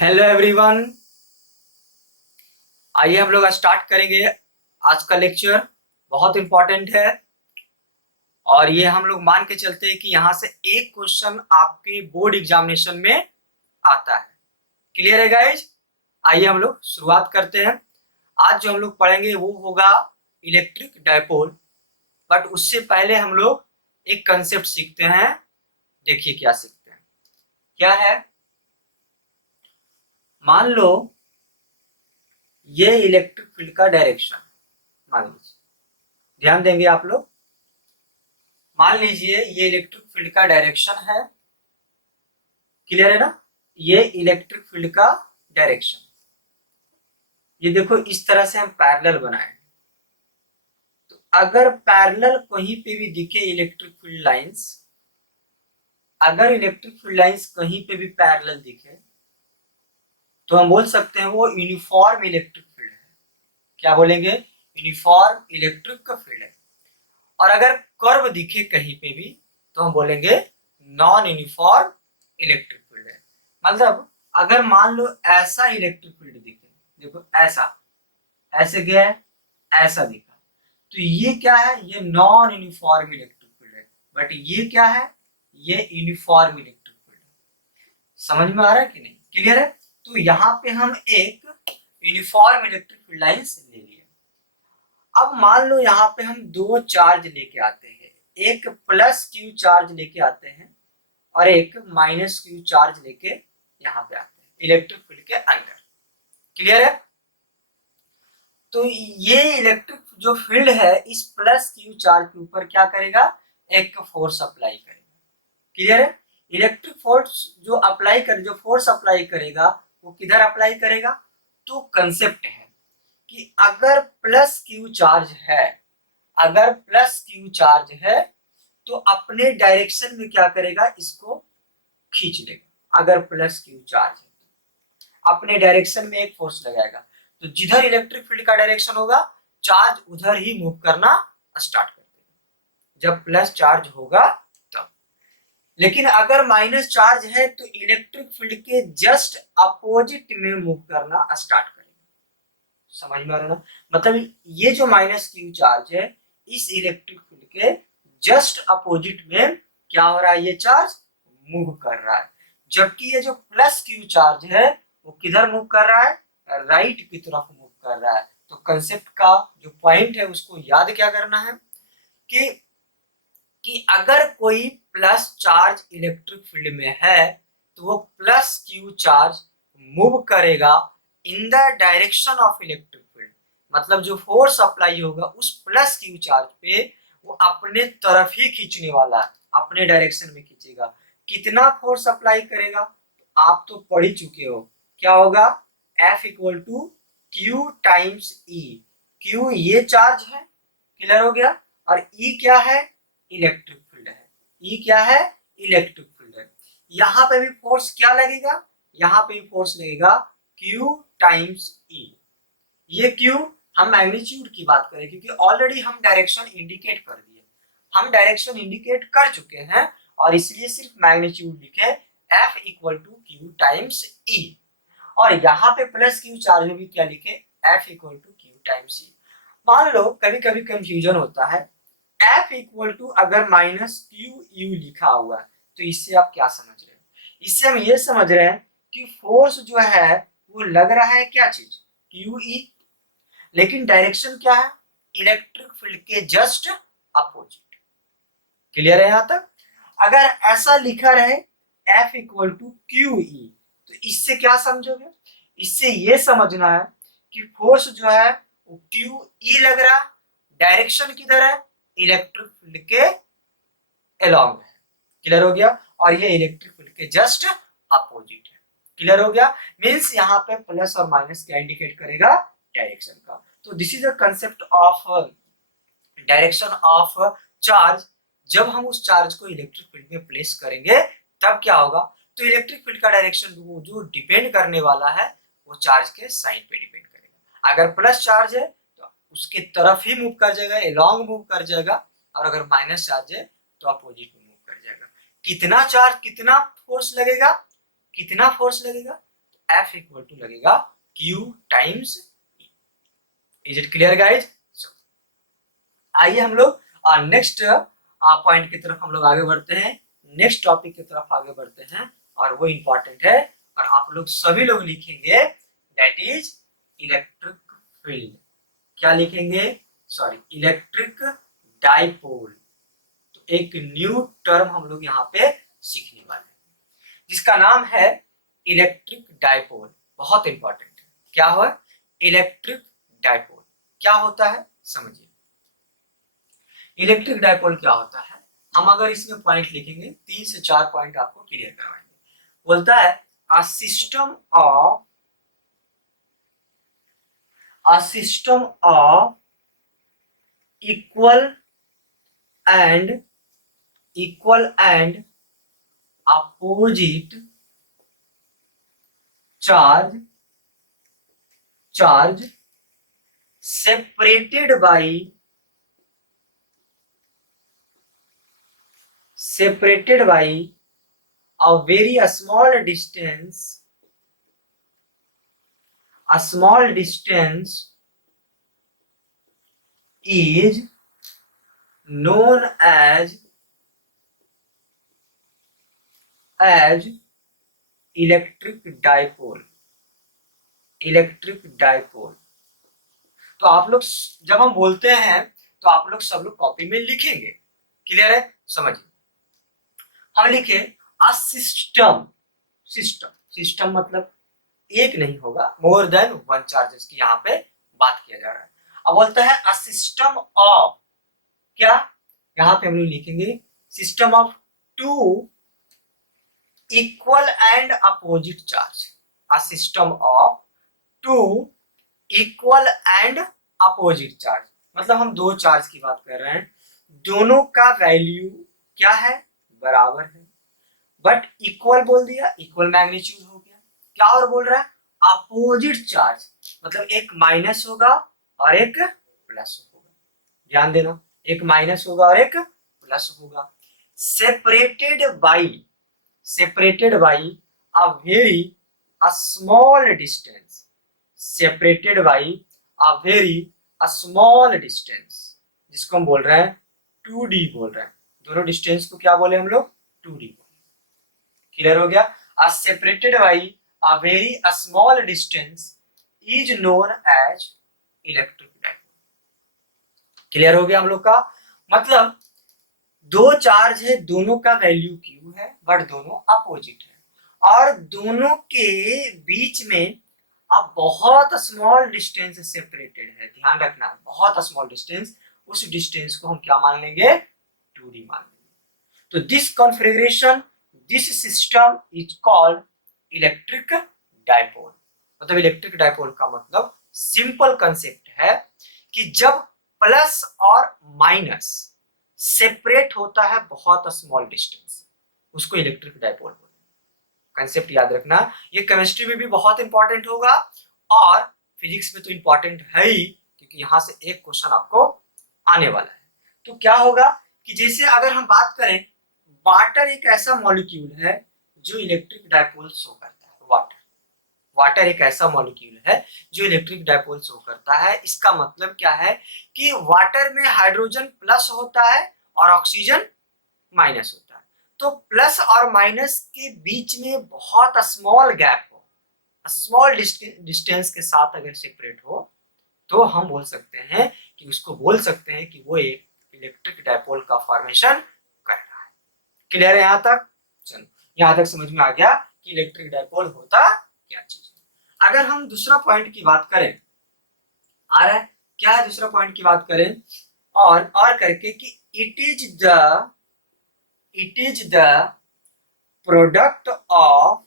Hello everyone. आइए हम लोग स्टार्ट करेंगे। आज का लेक्चर बहुत इंपॉर्टेंट है और ये हम लोग मान के चलते हैं कि यहाँ से एक क्वेश्चन आपके बोर्ड एग्जामिनेशन में आता है। क्लियर है गाइज? आइए हम लोग शुरुआत करते हैं। आज जो हम लोग पढ़ेंगे वो होगा इलेक्ट्रिक डायपोल। बट उससे पहले हम लोग एक कंसेप्ट सीखते हैं। देखिए क्या सीखते हैं। क्या है, मान लो ये इलेक्ट्रिक फील्ड का डायरेक्शन, मान लीजिए, ध्यान देंगे आप लोग। मान लीजिए ये इलेक्ट्रिक फील्ड का डायरेक्शन है। क्लियर है ना? ये इलेक्ट्रिक फील्ड का डायरेक्शन, ये देखो इस तरह से हम पैरेलल बनाए। तो अगर पैरेलल कहीं पे भी दिखे इलेक्ट्रिक फील्ड लाइंस, अगर इलेक्ट्रिक फील्ड लाइंस कहीं पे भी पैरेलल दिखे तो हम बोल सकते हैं वो यूनिफॉर्म इलेक्ट्रिक फील्ड है। क्या बोलेंगे? यूनिफॉर्म इलेक्ट्रिक फील्ड है। और अगर कर्व दिखे कहीं पे भी तो हम बोलेंगे नॉन यूनिफॉर्म इलेक्ट्रिक फील्ड है। मतलब अगर मान लो ऐसा इलेक्ट्रिक फील्ड दिखे, देखो ऐसा, ऐसे गया है, ऐसा दिखा, तो ये क्या है? ये नॉन यूनिफॉर्म इलेक्ट्रिक फील्ड है। बट ये क्या है? ये यूनिफॉर्म इलेक्ट्रिक फील्ड है। समझ में आ रहा है कि नहीं? क्लियर है? तो यहाँ पे हम एक यूनिफॉर्म इलेक्ट्रिक फील्ड लाइंस ले लिए। अब मान लो यहाँ पे हम दो चार्ज लेके आते हैं, एक प्लस क्यू चार्ज लेके आते हैं और एक माइनस क्यू चार्ज लेके यहाँ पे आते हैं इलेक्ट्रिक फील्ड के अंदर। क्लियर है? तो ये इलेक्ट्रिक जो फील्ड है इस प्लस क्यू चार्ज के ऊपर क्या करेगा? एक फोर्स अप्लाई करेगा। क्लियर है? इलेक्ट्रिक फोर्स जो अप्लाई कर, जो फोर्स अप्लाई करेगा वो किधर अप्लाई करेगा? तो कंसेप्ट है कि अगर प्लस क्यू चार्ज है, अगर प्लस क्यू चार्ज है तो अपने डायरेक्शन में क्या करेगा? इसको खींच लेगा। अगर प्लस क्यू चार्ज है तो अपने डायरेक्शन में एक फोर्स लगाएगा, तो जिधर इलेक्ट्रिक फील्ड का डायरेक्शन होगा चार्ज उधर ही मूव करना स्टार्ट कर देगा जब प्लस चार्ज होगा तब। लेकिन अगर माइनस चार्ज है तो इलेक्ट्रिक फील्ड के जस्ट अपोजिट में मूव करना स्टार्ट करेगा। समझ में आ रहा है ना? मतलब ये जो माइनस क्यू चार्ज है इस इलेक्ट्रिक फील्ड के जस्ट अपोजिट में क्या हो रहा है? ये चार्ज मूव कर रहा है। जबकि ये जो प्लस क्यू चार्ज है वो किधर मूव कर रहा है? राइट की तरफ मूव कर रहा है। तो कंसेप्ट का जो पॉइंट है उसको याद क्या करना है कि अगर कोई प्लस चार्ज इलेक्ट्रिक फील्ड में है तो वो प्लस क्यू चार्ज मूव करेगा in the direction of electric field. मतलब जो फोर्स अप्लाई होगा उस प्लस क्यू चार्ज पे वो अपने तरफ ही खींचने वाला है, अपने डायरेक्शन में खींचेगा। कितना फोर्स अप्लाई करेगा? तो आप तो पढ़ ही चुके हो, क्या होगा? F equal to Q times E. Q ये चार्ज है, क्लियर हो गया? और ई क्या है? इलेक्ट्रिक फील्ड है। ई क्या है? इलेक्ट्रिक फील्ड है। यहाँ पे भी फोर्स क्या लगेगा? यहाँ पे भी फोर्स लगेगा Q टाइम्स E। ये Q हम मैग्नीट्यूड की बात करें क्योंकि ऑलरेडी हम डायरेक्शन इंडिकेट कर दिए, हम डायरेक्शन इंडिकेट कर चुके हैं और इसलिए सिर्फ मैग्नीट्यूड लिखे F equal to Q times E। और यहाँ पे प्लस क्यू चार्ज में भी क्या लिखे? F equal to Q times E। मान लो कभी कभी कंफ्यूजन होता है, F इक्वल टू अगर माइनस क्यू यू लिखा हुआ है तो इससे आप क्या समझ रहे हैं? इससे हम ये समझ रहे हैं कि फोर्स जो है वो लग रहा है क्या चीज? Q E. लेकिन डायरेक्शन क्या है? इलेक्ट्रिक फील्ड के जस्ट अपोजिट। क्लियर है यहां तक? अगर ऐसा लिखा रहे F equal to Q E तो इससे क्या समझोगे? इससे ये समझना है कि फोर्स जो है वो क्यू ई लग रहा है, डायरेक्शन किधर है? इलेक्ट्रिक फील्ड के अलोंग है। क्लियर हो गया? और ये इलेक्ट्रिक फील्ड के जस्ट अपोजिट है। क्लियर हो गया? मींस यहाँ पे प्लस और माइनस क्या इंडिकेट करेगा? डायरेक्शन का। तो this is the concept of direction of charge. जब हम उस चार्ज को इलेक्ट्रिक फील्ड में प्लेस करेंगे तब क्या होगा? तो इलेक्ट्रिक फील्ड का डायरेक्शन जो डिपेंड करने वाला है वो चार्ज के साइन पे डिपेंड करेगा। अगर प्लस चार्ज है तो उसके तरफ ही मूव कर जाएगा, एलॉन्ग मूव कर जाएगा, और अगर माइनस चार्ज है तो अपोजिट में मूव कर जाएगा। कितना चार्ज, कितना फोर्स लगेगा? कितना फोर्स लगेगा? F इक्वल टू लगेगा Q times E। Is it clear guys? आइए हम लोग नेक्स्ट पॉइंट की तरफ हम लोग आगे बढ़ते हैं, नेक्स्ट टॉपिक की तरफ आगे बढ़ते हैं, और वो इंपॉर्टेंट है और आप लोग सभी लोग लिखेंगे, दैट इज इलेक्ट्रिक फील्ड। क्या लिखेंगे? Sorry, electric dipole. तो एक न्यू टर्म हम लोग यहाँ पे सीखने वाले हैं जिसका नाम है इलेक्ट्रिक डाइपोल। बहुत इंपॉर्टेंट है। क्या हुआ? इलेक्ट्रिक डाइपोल क्या होता है समझिए। इलेक्ट्रिक डाइपोल क्या होता है, हम अगर इसमें पॉइंट लिखेंगे 3 से 4 पॉइंट आपको क्लियर करवाएंगे। बोलता है अ system of equal and opposite charge separated by a very small distance is known as electric dipole. तो आप लोग जब हम बोलते हैं तो आप लोग सब लोग कॉपी में लिखेंगे। क्लियर है? समझिए, हम लिखे अ सिस्टम मतलब एक नहीं होगा, मोर देन वन चार्जेस की यहाँ पे बात किया जा रहा है। अब बोलता है अ सिस्टम ऑफ, क्या यहाँ पे हम लोग लिखेंगे system of two equal and opposite charge. A system of two equal and opposite charge मतलब हम दो चार्ज की बात कर रहे हैं, दोनों का वैल्यू क्या है? बराबर है, बट इक्वल बोल दिया, इक्वल मैग्नीट्यूड हो गया। क्या और बोल रहा है? अपोजिट चार्ज मतलब एक माइनस होगा और एक प्लस होगा। ध्यान देना, एक माइनस होगा और एक प्लस होगा। Separated by a very small distance. Separated by a very small distance, जिसको हम बोल रहे हैं 2D बोल रहे हैं। दोनों डिस्टेंस को क्या बोले हम लोग? 2D। क्लियर हो गया? Separated by a very small distance is known as electric dipole. Clear हो गया हम लोग का? मतलब दो चार्ज है, दोनों का वैल्यू Q है, बट दोनों अपोजिट है और दोनों के बीच में अब बहुत स्मॉल डिस्टेंस सेपरेटेड है। ध्यान रखना, बहुत स्मॉल डिस्टेंस, उस डिस्टेंस को हम क्या मान लेंगे? 2D मान लेंगे। तो this configuration, this system is called electric dipole. मतलब इलेक्ट्रिक डाइपोल का मतलब सिंपल कंसेप्ट है कि जब प्लस और माइनस सेपरेट होता है बहुत स्मॉल डिस्टेंस, उसको इलेक्ट्रिक डाइपोल बोलते हैं। कंसेप्ट याद रखना, ये केमिस्ट्री में भी बहुत इंपॉर्टेंट होगा और फिजिक्स में तो इंपॉर्टेंट है ही, क्योंकि यहां से एक क्वेश्चन आपको आने वाला है। तो क्या होगा कि जैसे अगर हम बात करें, वाटर एक ऐसा मॉलिक्यूल है जो इलेक्ट्रिक डाइपोल शो करता है। वाटर एक ऐसा मॉलिक्यूल है जो इलेक्ट्रिक डाइपोल शो करता है। इसका मतलब क्या है कि वाटर में हाइड्रोजन प्लस होता है और ऑक्सीजन माइनस होता है। तो प्लस और माइनस के बीच में बहुत स्मॉल गैप हो, स्मॉल डिस्टेंस के साथ अगर सेपरेट हो, तो हम बोल सकते हैं कि उसको बोल सकते हैं कि वो एक इलेक्ट्रिक डाइपोल का फॉर्मेशन कर रहा है। क्लियर है यहाँ तक? चलो, यहाँ तक समझ में आ गया कि इलेक्ट्रिक डाइपोल होता क्या चीज है। अगर हम दूसरा पॉइंट की बात करें, आ रहा है क्या है दूसरा पॉइंट की बात करें, और करके कि it is the product of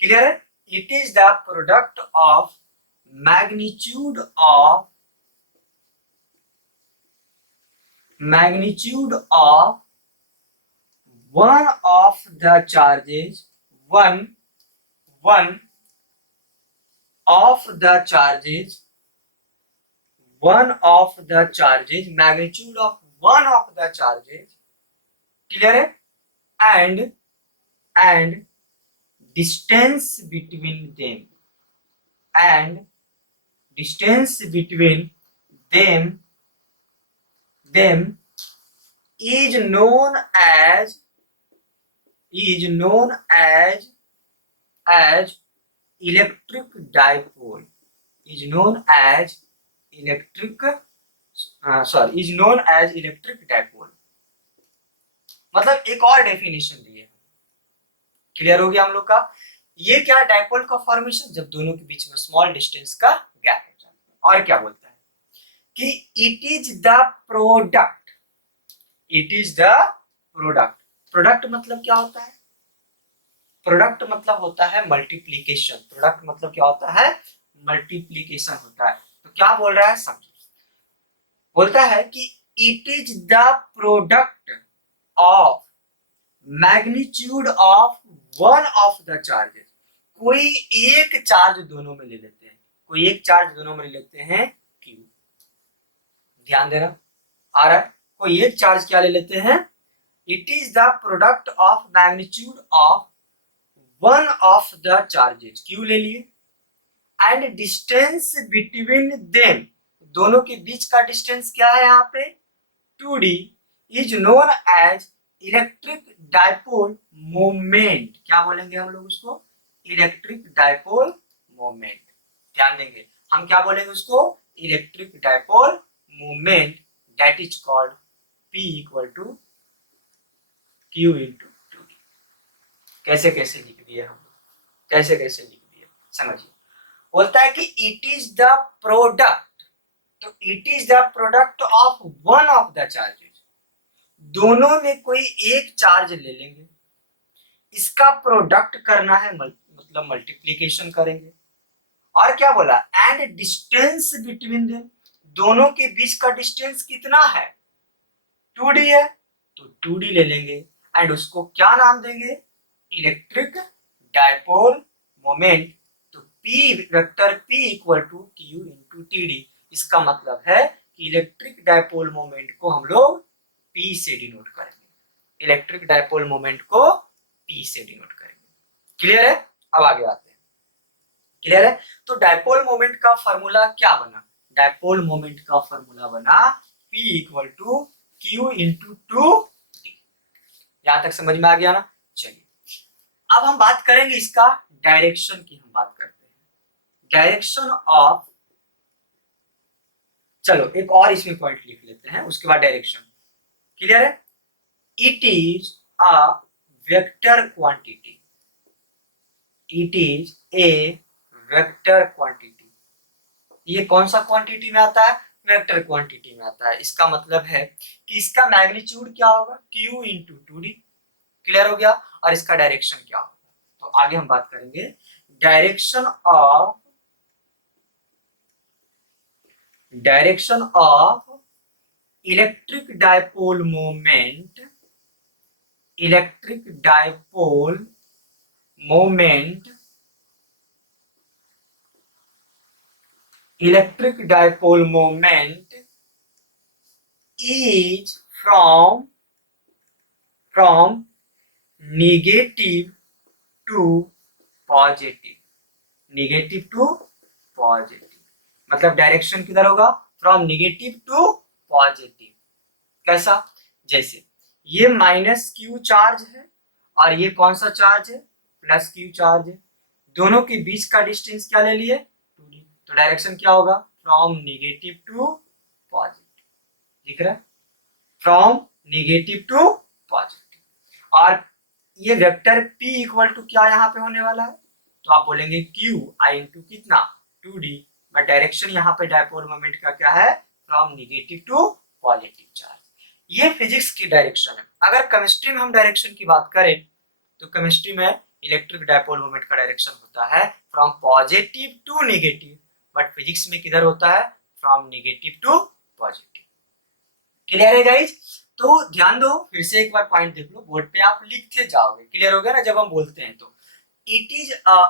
clear है? It is the product of magnitude of one of the charges magnitude of one of the charges। Clear है? and and distance between them and distance between them is known as is known as electric dipole is known as electric is known as electric dipole। मतलब एक और definition दी है। Clear हो गया हम लोग का। ये क्या डायपोल का फॉर्मेशन, जब दोनों के बीच में स्मॉल डिस्टेंस का गैप हो जाता है। और क्या बोलता है कि it is the product, it is the product. Product मतलब क्या होता है? प्रोडक्ट मतलब होता है मल्टीप्लीकेशन। प्रोडक्ट मतलब क्या होता है? मल्टीप्लीकेशन होता है। तो क्या बोल रहा है समझो। बोलता है कि it is the product of magnitude of one of the charges. कोई एक चार्ज दोनों में ले लेते हैं, कोई एक चार्ज दोनों में ले लेते हैं Q। ध्यान देना, आ रहा है? कोई एक चार्ज क्या ले लेते हैं? It is the product of magnitude of one of the charges, Q ले लिए, एंड डिस्टेंस बिटवीन देम, दोनों के बीच का डिस्टेंस क्या है यहाँ पे? 2D is known as electric dipole moment. क्या बोलेंगे हम लोग उसको? Electric dipole moment. ध्यान देंगे, हम क्या बोलेंगे उसको? Electric dipole moment, that is called P equal to Q into 2D। कैसे कैसे लिख दिए हम लोग, कैसे कैसे लिख दिए समझिए। बोलता है कि इट इज द प्रोडक्ट, तो it is the product of one of the charges, दोनों में कोई एक चार्ज ले लेंगे, इसका प्रोडक्ट करना है, मतलब मल्टीप्लीकेशन करेंगे। और क्या बोला? एंड डिस्टेंस बिटवीन देम, दोनों के बीच का डिस्टेंस कितना है? 2D है, तो 2D ले लेंगे एंड उसको क्या नाम देंगे? Electric dipole moment. तो P vector P equal to Q into TD। इसका मतलब है कि इलेक्ट्रिक डायपोल मोमेंट को हम लोग P से डिनोट करेंगे, इलेक्ट्रिक डायपोल मोमेंट को P से डिनोट करेंगे। क्लियर है? अब आगे आते हैं। क्लियर है? तो डायपोल मोमेंट का फॉर्मूला क्या बना? डायपोल मोमेंट का फॉर्मूला बना P equal to Q into 2D। यहां तक समझ में आ गया ना? चलिए अब हम बात करेंगे इसका डायरेक्शन की। हम बात करते हैं डायरेक्शन ऑफ, चलो एक और इसमें पॉइंट लिख लेते हैं, उसके बाद डायरेक्शन। क्लियर है? It is a vector quantity, it is a vector quantity. ये कौन सा क्वांटिटी में आता है? वेक्टर क्वांटिटी में आता है। इसका मतलब है कि इसका मैग्नीट्यूड क्या होगा? Q into 2D। क्लियर हो गया? और इसका डायरेक्शन क्या होगा? तो आगे हम बात करेंगे direction of electric dipole moment, electric dipole moment, electric dipole moment is from negative to positive, negative to positive। मतलब डायरेक्शन किधर होगा? From negative to positive. कैसा? जैसे ये माइनस Q चार्ज है और ये कौन सा चार्ज है? प्लस Q चार्ज है, दोनों के बीच का डिस्टेंस क्या ले लिए? 2D। तो डायरेक्शन क्या होगा? From negative to positive. दिख रहा है? From negative to positive. और ये वेक्टर P इक्वल टू क्या यहाँ पे होने वाला है? तो आप बोलेंगे Q I इंटू कितना? 2D। बट डायरेक्शन यहाँ पे डायपोल मोमेंट का क्या है? From negative to positive charge. ये फिजिक्स की डायरेक्शन है। अगर केमिस्ट्री में हम डायरेक्शन की बात करें तो केमिस्ट्री में इलेक्ट्रिक डायपोल मोमेंट का डायरेक्शन होता है from positive to negative, but physics में किधर होता है? From negative to positive. Clear है गाइज? तो ध्यान दो, फिर से एक बार पॉइंट देख लो, बोर्ड पे आप लिखते जाओगे। क्लियर हो गया ना? जब हम बोलते हैं तो it is a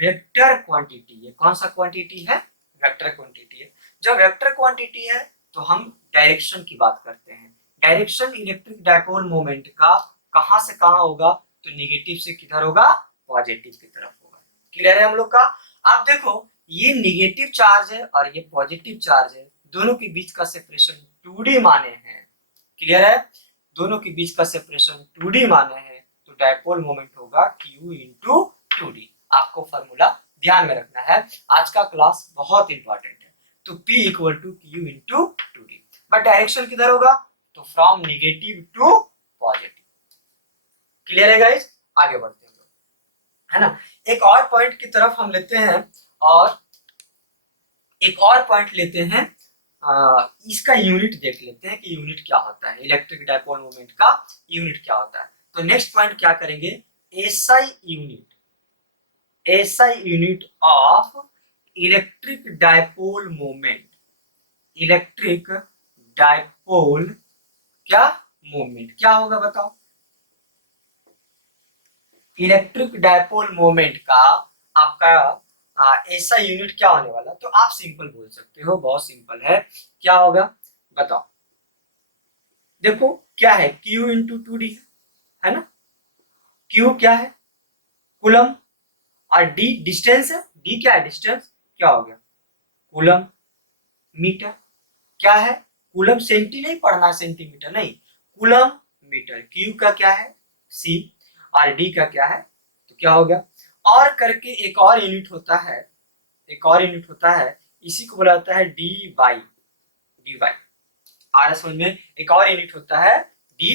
vector quantity. ये कौन सा क्वांटिटी है? वेक्टर क्वांटिटी है। जब वेक्टर क्वांटिटी है तो हम डायरेक्शन की बात करते हैं। डायरेक्शन इलेक्ट्रिक डायपोल मोमेंट का कहां से कहां होगा, तो नेगेटिव से किधर होगा, पॉजिटिव की तरफ होगा। क्लियर है हम लोग का। आप देखो ये नेगेटिव चार्ज है और ये पॉजिटिव चार्ज है, दोनों के बीच का सेपरेशन 2D माने हैं। क्लियर है, दोनों के बीच का सेपरेशन 2D माने हैं, तो डायपोल मोमेंट होगा Q इंटू 2D। आपको फॉर्मूला ध्यान में रखना है, आज का क्लास बहुत इंपॉर्टेंट है। तो P equal to Q into 2D, but direction किधर होगा, तो from negative to positive. Clear है गाइस, आगे बढ़ते हैं लोग, है ना। एक और पॉइंट की तरफ हम लेते हैं, और एक और पॉइंट लेते हैं, इसका यूनिट देख लेते हैं कि यूनिट क्या होता है, इलेक्ट्रिक डायपोल मोमेंट का यूनिट क्या होता है। तो नेक्स्ट पॉइंट क्या करेंगे, SI unit, SI unit of electric dipole moment, electric dipole क्या मोमेंट क्या होगा बताओ। इलेक्ट्रिक डायपोल मोमेंट का आपका ऐसा यूनिट क्या होने वाला, तो आप सिंपल बोल सकते हो, बहुत सिंपल है, क्या होगा बताओ। देखो क्या है, Q इंटू 2D है ना, Q क्या है, कूलम, और D डिस्टेंस है, D क्या है, डिस्टेंस क्या हो गया, कूलम मीटर, क्या है कूलम, सेंटी नहीं पढ़ना, सेंटीमीटर नहीं, कूलम मीटर। Q का क्या है C, और D का क्या है, तो क्या हो गया। और करके एक और यूनिट होता है, एक और यूनिट होता है, इसी को बोला जाता है डी वाई, डी वाई आ रहा समझ में। एक और यूनिट होता है डी,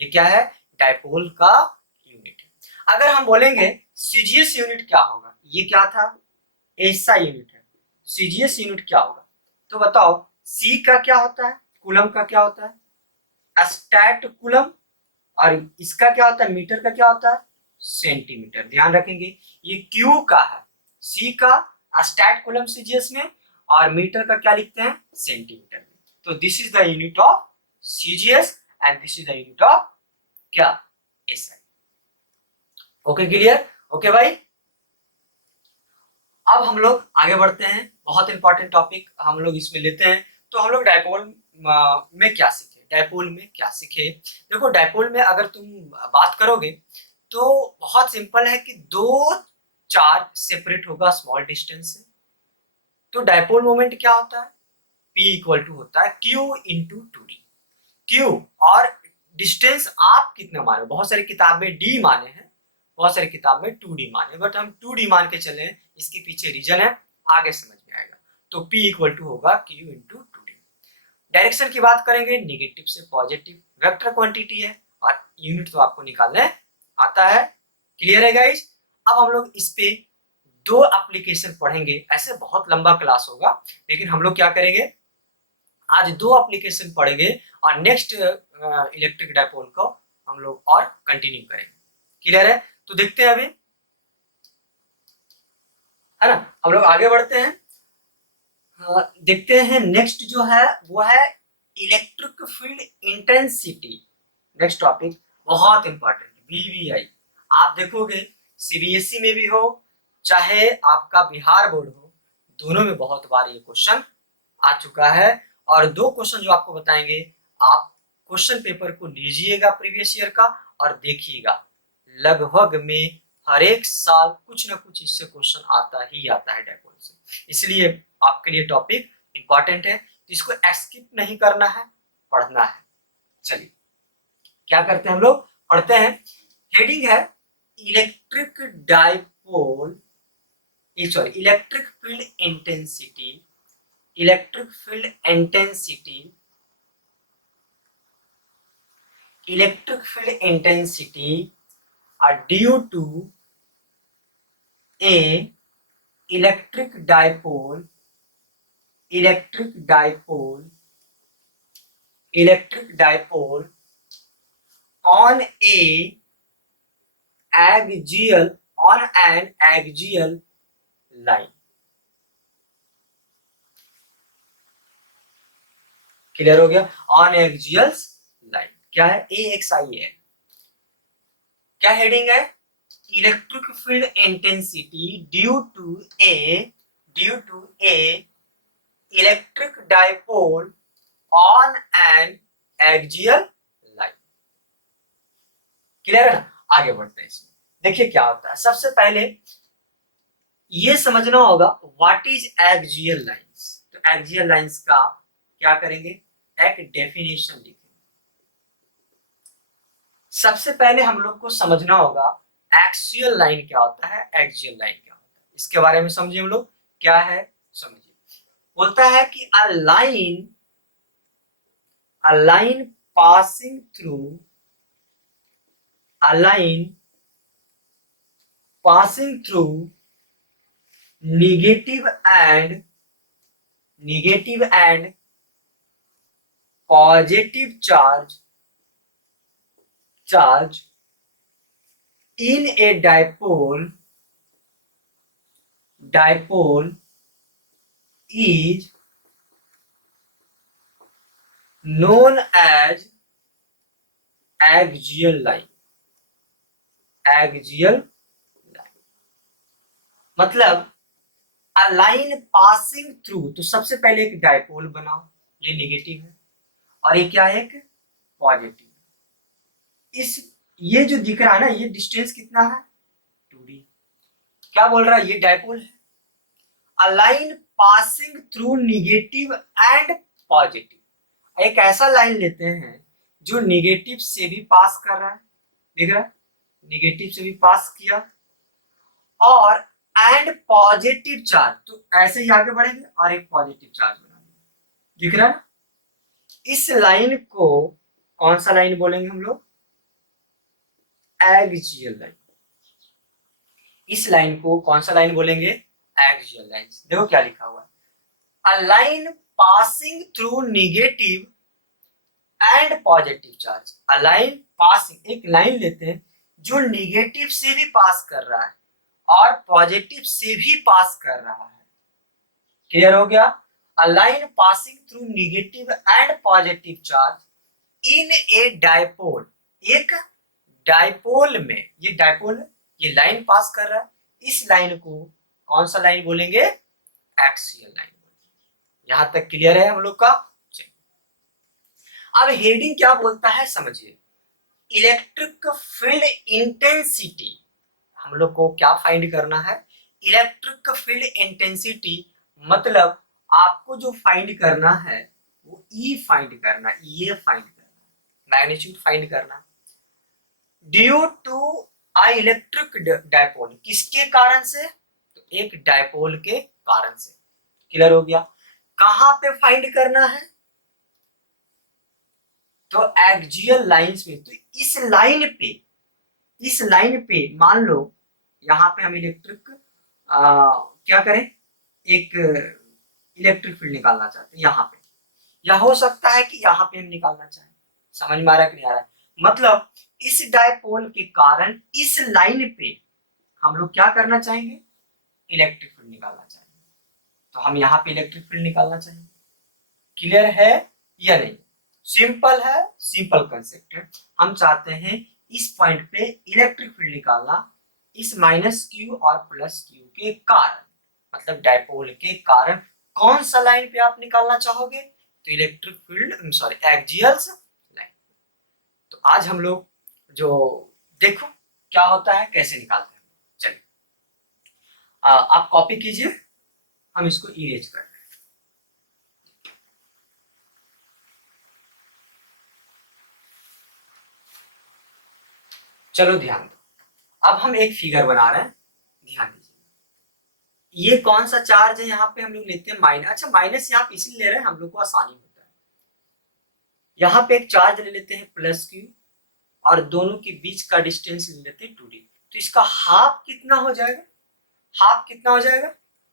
ये क्या है, डायपोल का यूनिट है। अगर हम बोलेंगे सीजीएस यूनिट क्या होगा, ये क्या था, ऐसा यूनिट है, सीजीएस यूनिट क्या होगा, तो बताओ। सी का क्या होता है, कूलम का क्या होता है, स्टैट कूलम, और इसका क्या होता है, मीटर का क्या होता है, सेंटीमीटर। ध्यान रखेंगे, ये क्यू का है, सी का स्टैट कूलम सीजीएस में, और मीटर का क्या लिखते हैं, सेंटीमीटर में। तो this is the unit of CGS and this is the unit of क्या, एसआई। ओके क्लियर, ओके भाई। अब हम लोग आगे बढ़ते हैं, बहुत इंपॉर्टेंट टॉपिक हम लोग इसमें लेते हैं। तो हम लोग डायपोल में क्या सीखे, डायपोल में क्या सीखे। देखो डायपोल में अगर तुम बात करोगे तो बहुत सिंपल है कि दो चार्ज सेपरेट होगा स्मॉल डिस्टेंस से, तो डायपोल मोमेंट क्या होता है, P इक्वल टू होता है Q इंटू 2D। Q और डिस्टेंस आप कितना माने, बहुत सारी किताब में D माने हैं, बहुत सारी किताब में 2D माने, बट हम 2D मान के चले, इसके पीछे रीजन है, आगे समझ में आएगा। तो P इक्वल टू होगा Q इंटू 2D। डायरेक्शन की बात करेंगे, नेगेटिव से पॉजिटिव, वेक्टर क्वांटिटी है, और यूनिट तो आपको निकालने आता है। क्लियर है गाइस। अब हम लोग इस पे दो एप्लीकेशन पढ़ेंगे, ऐसे बहुत लंबा क्लास होगा, लेकिन हम लोग क्या करेंगे, आज दो एप्लीकेशन पढ़ेंगे, और नेक्स्ट इलेक्ट्रिक डायपोल को हम लोग और कंटिन्यू करेंगे। क्लियर है, तो देखते हैं अभी, है ना, हम लोग आगे बढ़ते हैं। देखते हैं नेक्स्ट जो है वो है electric field intensity. Next topic बहुत इंपॉर्टेंट, VVI। आप देखोगे सीबीएसई में भी हो चाहे आपका बिहार बोर्ड हो, दोनों में बहुत बार ये क्वेश्चन आ चुका है। और दो क्वेश्चन जो आपको बताएंगे, आप क्वेश्चन पेपर को लीजिएगा प्रीवियस ईयर का और देखिएगा, लगभग में हर एक साल कुछ ना कुछ इससे क्वेश्चन आता ही आता है डायपोल से, इसलिए आपके लिए टॉपिक इंपॉर्टेंट है, तो इसको स्किप नहीं करना है, पढ़ना है। चलिए क्या करते हैं हम लोग, पढ़ते हैं। हेडिंग है electric dipole, sorry electric field intensity, electric field intensity, electric field intensity are due to a electric dipole, electric dipole, electric dipole on a axial, on an axial line। Clear हो गया, on axial line क्या है, AXIN। क्या heading है, electric field intensity due to a, due to a electric dipole on an axial line. Clear है ना? आगे बढ़ते हैं इसमें। देखिए क्या होता है, सबसे पहले ये समझना होगा व्हाट इज एक्सियल लाइंस। तो एक्सियल लाइंस का क्या करेंगे, एक डेफिनेशन लिखेंगे। सबसे पहले हम लोग को समझना होगा एक्सियल लाइन क्या होता है, एक्सियल लाइन क्या होता है, इसके बारे में समझिए हम लोग। क्या है समझिए, बोलता है कि a line passing through a line passing through negative and positive charge in a dipole is known as axial line। axial line मतलब अ लाइन पासिंग थ्रू, तो सबसे पहले एक डायपोल बनाओ, ये नेगेटिव है, और ये क्या है, एक पॉजिटिव। इस ये जो दिख रहा है ना, ये डिस्टेंस कितना है, 2d। क्या बोल रहा है, ये डायपोल है। A line passing through negative and positive, एक ऐसा लाइन लेते हैं जो निगेटिव से भी पास कर रहा है, दिख रहा है, निगेटिव से भी पास किया, और एंड पॉजिटिव चार्ज, तो ऐसे ही आगे बढ़ेंगे और एक पॉजिटिव चार्ज बना देंगे, दिख रहा है। इस लाइन को कौन सा लाइन बोलेंगे हम लोग, एक्सियल लाइन। इस लाइन को कौन सा लाइन बोलेंगे, एक्सियल लाइन। देखो क्या लिखा हुआ है, a line passing through negative and positive charge. A line passing, एक लाइन लेते हैं जो निगेटिव से भी पास कर रहा है और पॉजिटिव से भी पास कर रहा है। क्लियर हो गया, a line passing through negative and positive charge in A dipole, एक डायपोल में, ये डायपोल है, ये लाइन पास कर रहा है, इस लाइन को कौन सा लाइन बोलेंगे, एक्सियल लाइन। यहां तक क्लियर है हम लोग का। अब हेडिंग क्या बोलता है समझिए, इलेक्ट्रिक फील्ड इंटेंसिटी। हम लोग को क्या फाइंड करना है, इलेक्ट्रिक फील्ड इंटेंसिटी, मतलब आपको जो फाइंड करना है वो ई फाइंड करना है, ये फाइंड करना है, मैग्नीट्यूड फाइंड करना है। Due to a electric dipole, किसके कारण से, तो एक डायपोल के कारण से। क्लियर हो गया, कहां पे फाइंड करना है, तो एक्सियल लाइंस में। तो इस लाइन पे मान लो यहाँ पे हम इलेक्ट्रिक क्या करें, एक इलेक्ट्रिक फील्ड निकालना चाहते हैं यहाँ पे, या हो सकता है कि यहाँ पे हम निकालना चाहें। समझ में आ रहा है कि नहीं आ रहा है, मतलब इस डायपोल के कारण इस लाइन पे हम लोग क्या करना चाहेंगे, इलेक्ट्रिक फील्ड निकालना चाहेंगे। तो हम यहाँ पे इलेक्ट्रिक फील्ड निकालना चाहेंगे। क्लियर है या नहीं, सिंपल है, सिंपल कंसेप्ट है। हम चाहते हैं इस पॉइंट पे इलेक्ट्रिक फील्ड निकालना, इस माइनस क्यू और प्लस क्यू के कारण, मतलब डायपोल के कारण। कौन सा लाइन पे आप निकालना चाहोगे, तो electric field, sorry axial line. तो आज हम लोग जो देखो क्या होता है, कैसे निकालते हैं। चलिए आप कॉपी कीजिए, हम इसको इरेज कर रहे हैं। चलो ध्यान दो, अब हम एक फिगर बना रहे हैं, ध्यान दीजिए। ये कौन सा चार्ज है, यहाँ पे हम लोग लेते हैं माइनस। अच्छा माइनस यहाँ पे इसलिए ले रहे हैं, हम लोग को आसानी होता है। यहाँ पे एक चार्ज ले लेते हैं प्लस क्यू, और दोनों के बीच का डिस्टेंस ले लेते हैं 2d। तो इसका हाफ कितना हो जाएगा, हाफ कितना हो जाएगा,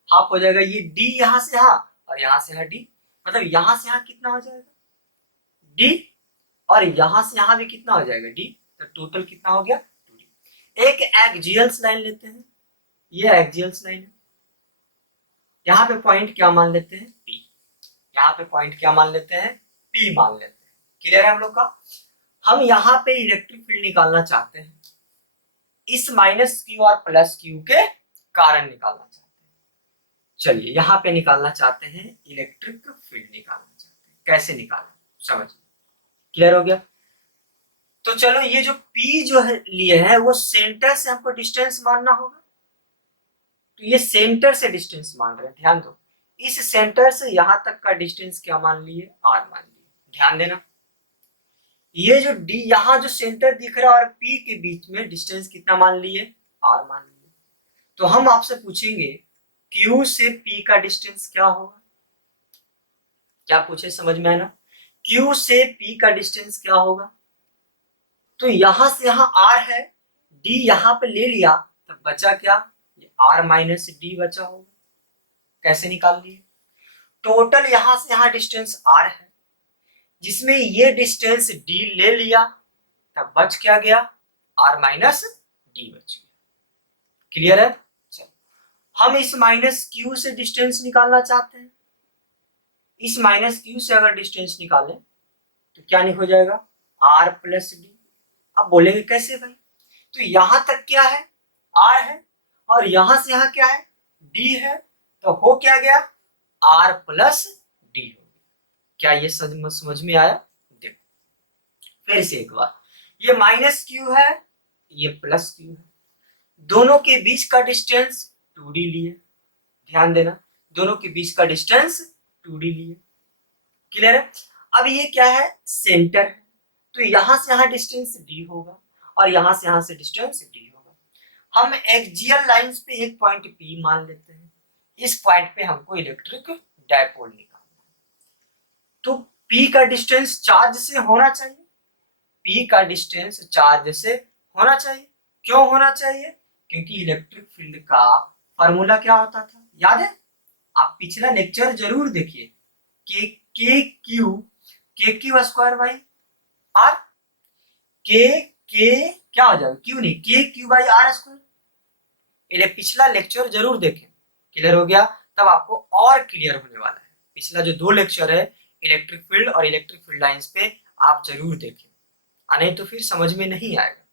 हाफ हो जाएगा ये d यहाँ से यहाँ, और यहाँ से यहाँ d, मतलब यहाँ से यहाँ कितना हो जाएगा d, और यहाँ से यहाँ भी कितना हो जाएगा d। तो टोटल कितना हो गया 2d। एक एक्सियल्स लाइन लेते हैं, ये एक्सियल्स लाइन है, यहाँ पे पॉइंट क्या मान लेते हैं p, यहाँ पे पॉइंट क्या मान लेते हैं p मान लेते हैं। क्लियर है हम लोग का। हम यहाँ पे इलेक्ट्रिक फील्ड निकालना चाहते हैं, इस माइनस क्यू और प्लस क्यू के कारण निकालना चाहते हैं। चलिए यहाँ पे निकालना चाहते हैं, इलेक्ट्रिक फील्ड निकालना चाहते हैं, कैसे निकालें समझ, क्लियर हो गया। तो चलो ये जो P जो है लिए है वो सेंटर से हमको डिस्टेंस मानना होगा, तो ये सेंटर से डिस्टेंस मान रहे हैं, ध्यान दो, इस सेंटर से यहां तक का डिस्टेंस क्या मान लिए, R मान लिए। ध्यान देना, ये जो D यहाँ जो सेंटर दिख रहा है और P के बीच में डिस्टेंस कितना मान लिए, R मान लिए। तो हम आपसे पूछेंगे Q से P का डिस्टेंस क्या होगा, क्या पूछे समझ में आना, Q से P का डिस्टेंस क्या होगा। तो यहां से यहां R है, D यहां पे ले लिया, तब बचा क्या, R माइनस डी बचा होगा। कैसे निकाल लिए, टोटल यहां से यहां डिस्टेंस R है, जिसमें ये डिस्टेंस D ले लिया, तब बच क्या गया, R माइनस डी बच गया। क्लियर है। चलो हम इस माइनस Q से डिस्टेंस निकालना चाहते हैं, इस माइनस Q से अगर डिस्टेंस निकालें तो क्या हो जाएगा, R प्लस डी। अब बोलेंगे कैसे भाई, तो यहां तक क्या है, R है, और यहां से यहां क्या है, D है, तो हो क्या गया, R प्लस डी हो गया। क्या ये समझ में आया, देखो फिर से एक बार, ये माइनस Q है, ये प्लस Q है, दोनों के बीच का डिस्टेंस 2D लिए, ध्यान देना, दोनों के बीच का डिस्टेंस 2D लिए। क्लियर है। अब ये क्या है, सेंटर है, तो यहां से यहां डिस्टेंस D होगा और यहां से डिस्टेंस D होगा। हम एक्सियल लाइंस पे एक पॉइंट P मान लेते हैं, इस पॉइंट पे हमको इलेक्ट्रिक डायपोल निकालना है। तो P का डिस्टेंस चार्ज से होना चाहिए, P का डिस्टेंस चार्ज से होना चाहिए। क्यों होना चाहिए, क्योंकि इलेक्ट्रिक फील्ड का फॉर्मूला क्या होता था, याद है, आप पिछला लेक्चर जरूर देखिए, के क्यू स्क्वायर बाई आर, के क्या हो जाएगा, क्यू नहीं, के क्यू बाई आर स्क्वायर। पिछला लेक्चर जरूर देखें, क्लियर हो गया, तब आपको और क्लियर होने वाला है। पिछला जो 2 लेक्चर है इलेक्ट्रिक फील्ड और इलेक्ट्रिक फील्ड लाइंस पे, आप जरूर देखें, नहीं तो फिर समझ में नहीं आएगा।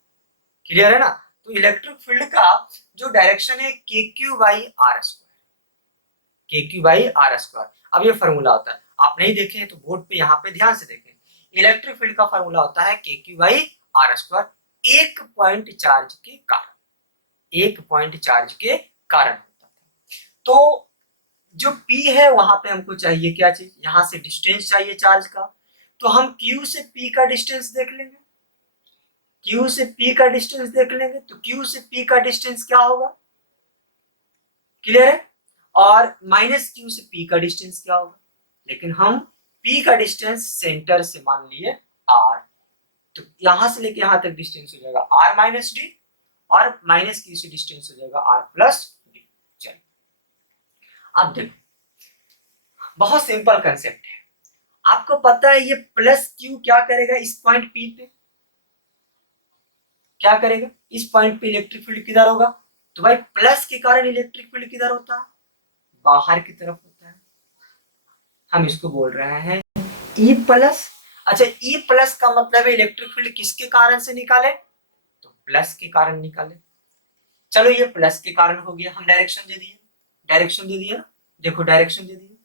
क्लियर है ना। तो इलेक्ट्रिक फील्ड का जो डायरेक्शन है के क्यू बाई आर स्क्वायर, के क्यू बाई आर स्क्वायर। अब ये फॉर्मूला होता है, आप नहीं देखे तो बोर्ड पे यहाँ पे ध्यान से देखें, इलेक्ट्रिक फील्ड का फॉर्मूला होता है के क्यू बाई आर स्क्वायर, एक पॉइंट चार्ज के कारण, एक पॉइंट चार्ज के कारण होता है। तो जो P है वहां पे हमको चाहिए क्या चीज, यहां से डिस्टेंस चाहिए चार्ज का, तो हम Q से P का डिस्टेंस देख लेंगे, Q से P का डिस्टेंस देख लेंगे, तो Q से P का डिस्टेंस क्या होगा, क्लियर है, और माइनस Q से P का डिस्टेंस क्या होगा, लेकिन हम P का डिस्टेंस सेंटर से मान लिए R, तो यहां से लेके यहां तक डिस्टेंस हो जाएगा R माइनस डी, और माइनस Q से डिस्टेंस हो जाएगा R प्लस डी। चलिए अब देखो, बहुत सिंपल कंसेप्ट है, आपको पता है ये प्लस Q क्या करेगा, इस पॉइंट P पे क्या करेगा, इस पॉइंट पे इलेक्ट्रिक फील्ड किधर होगा, तो भाई प्लस के कारण इलेक्ट्रिक फील्ड किधर होता है, बाहर की तरफ होता है, हम इसको बोल रहे हैं E प्लस। अच्छा E प्लस का मतलब है इलेक्ट्रिक फील्ड किसके कारण से निकाले, तो प्लस के कारण निकाले। चलो ये प्लस के कारण हो गया, हम डायरेक्शन दे दिए, डायरेक्शन दे दिया, देखो डायरेक्शन दे दिए,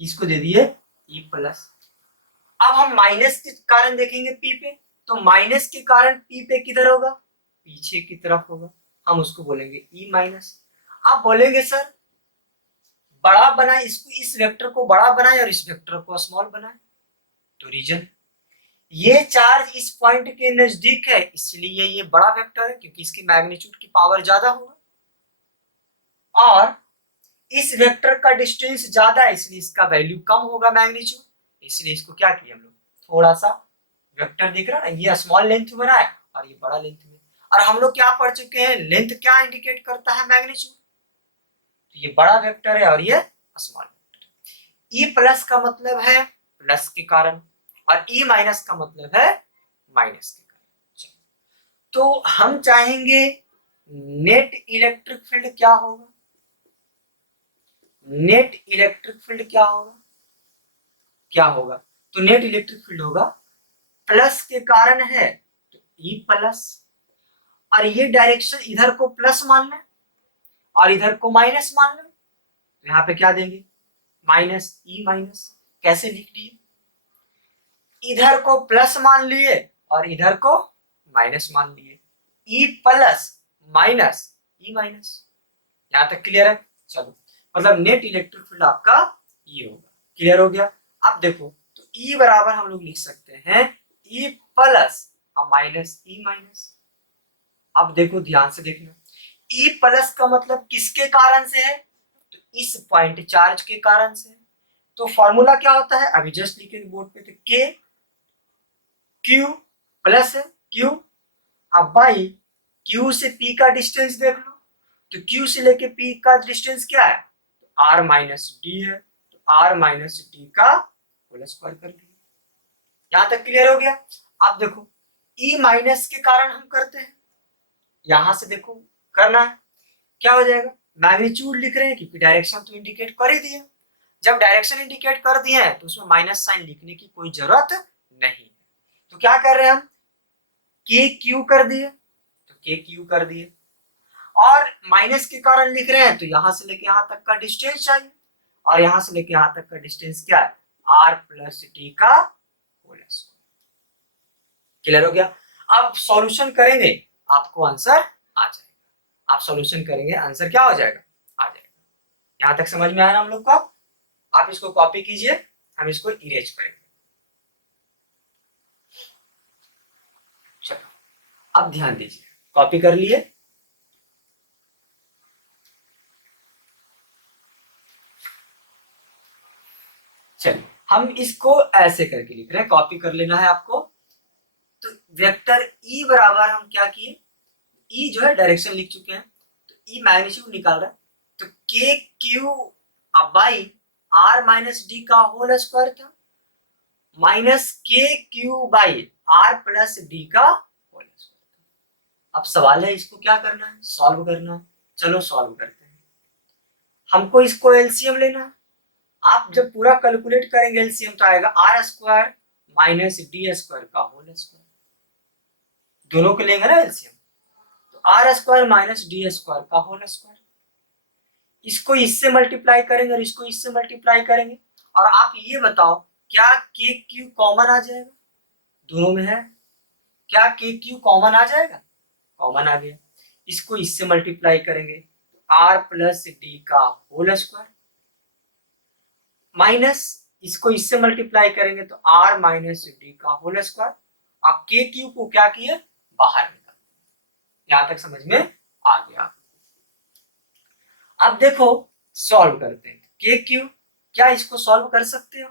इसको दे दिए E प्लस। अब हम माइनस के कारण देखेंगे P पे, तो माइनस के कारण P पे किधर होगा, पीछे की तरफ होगा, हम उसको बोलेंगे E माइनस। आप बोलेंगे सर बड़ा बनाए इसको, इस वेक्टर को बड़ा बनाए और इस वेक्टर को स्मॉल बनाए, तो रीजन, ये चार्ज इस पॉइंट के नजदीक है इसलिए ये बड़ा वेक्टर है क्योंकि इसकी मैग्नीट्यूड की पावर ज्यादा होगा, और इस वेक्टर का डिस्टेंस ज्यादा है इसलिए इसका वैल्यू कम होगा मैग्नीट्यूड, इसलिए इसको क्या किया हम लोग, थोड़ा सा वेक्टर दिख रहा है ये स्मॉल लेंथ में बनाया और ये बड़ा लेंथ में, और हम लोग क्या पढ़ चुके हैं, लेंथ क्या इंडिकेट करता है, मैग्नीट्यूड, तो ये बड़ा वेक्टर है और ये स्मॉल वेक्टर है। E प्लस का मतलब है प्लस के कारण और E माइनस का मतलब है माइनस के कारण। तो हम चाहेंगे नेट इलेक्ट्रिक फील्ड क्या होगा, नेट इलेक्ट्रिक फील्ड क्या होगा, क्या होगा, तो नेट इलेक्ट्रिक फील्ड होगा प्लस के कारण है तो E प्लस, और ये डायरेक्शन इधर को प्लस मान लें और इधर को माइनस मान लें, तो यहाँ पे क्या देंगे माइनस E माइनस, कैसे लिख लिए, इधर को प्लस मान लिए और इधर को माइनस मान लिए, E plus minus E minus. यहां तक क्लियर है? चलो, मतलब नेट इलेक्ट्रिक फील्ड आपका ये होगा। क्लियर हो गया? अब देखो, तो ई बराबर हम लोग लिख सकते हैं E plus minus E minus. अब देखो, ध्यान से देखना, ई प्लस का मतलब किसके कारण से है? तो इस पॉइंट चार्ज के कारण से। तो फॉर्मूला क्या होता है? अभी जस्ट लिखेंगे बोर्ड पे, तो के क्यू प्लस है क्यू, अब बाई क्यू से पी का डिस्टेंस देख लो, तो क्यू से लेके पी का डिस्टेंस क्या है? तो आर माइनस डी है, तो आर माइनस डी का होल स्क्वायर कर दिया। यहां तक क्लियर हो गया? अब देखो, ई माइनस के कारण हम करते हैं, यहां से देखो करना है, क्या हो जाएगा? मैग्नीट्यूड लिख रहे हैं क्योंकि डायरेक्शन तो इंडिकेट कर ही दिया। जब डायरेक्शन इंडिकेट कर दिए हैं तो उसमें माइनस साइन लिखने की कोई जरूरत नहीं। तो क्या कर रहे हैं हम? के क्यू कर दिए, तो के क्यू कर दिए, और माइनस के कारण लिख रहे हैं तो यहां से लेके यहां तक का डिस्टेंस चाहिए, और यहां से लेके यहां तक का डिस्टेंस क्या है? आर प्लस टी का होल स्क्वायर। क्लियर हो गया? अब सॉल्यूशन करेंगे, आपको आंसर आ जाएगा। आप सॉल्यूशन करेंगे, आंसर क्या हो जाएगा? आ जाएगा। यहां तक समझ में आया ना हम लोग को? आप इसको कॉपी कीजिए, हम इसको इरेज करेंगे। चलो, अब ध्यान दीजिए, कॉपी कर लिए? चलिए, हम इसको ऐसे करके लिख रहे हैं, कॉपी कर लेना है आपको। तो वेक्टर ई बराबर हम क्या किए? ई जो है डायरेक्शन लिख चुके हैं, तो ई मैग्नीट्यूड निकाल रहा है, तो K Q by R minus D का होल स्क्वायर था, minus K Q by R plus D का होल स्क्वायर। अब सवाल है, इसको क्या करना है? सॉल्व करना है। चलो सॉल्व करते हैं। हमको इसको एलसीएम लेना है। आप जब पूरा कैलकुलेट करेंगे एलसीएम तो आएगा R square minus D square का होल स्क्वायर। दोनों को लेंगे ना एलसीएम, तो R square minus D square का होल स्क्वायर। इसको इससे मल्टीप्लाई करेंगे और इसको इससे मल्टीप्लाई करेंगे, और आप ये बताओ क्या के क्यू कॉमन आ जाएगा? दोनों में है, क्या के क्यू कॉमन आ जाएगा? कॉमन आ गया। इसको इससे मल्टीप्लाई करेंगे, आर प्लस डी का होल स्क्वायर, माइनस इसको इससे मल्टीप्लाई करेंगे तो आर माइनस डी का होल स्क्वायर। आप के क्यू को क्या किए? बाहर निकाल। यहां तक समझ में आ गया? अब देखो, सॉल्व करते हैं। के क्यू, क्या इसको सॉल्व कर सकते हो?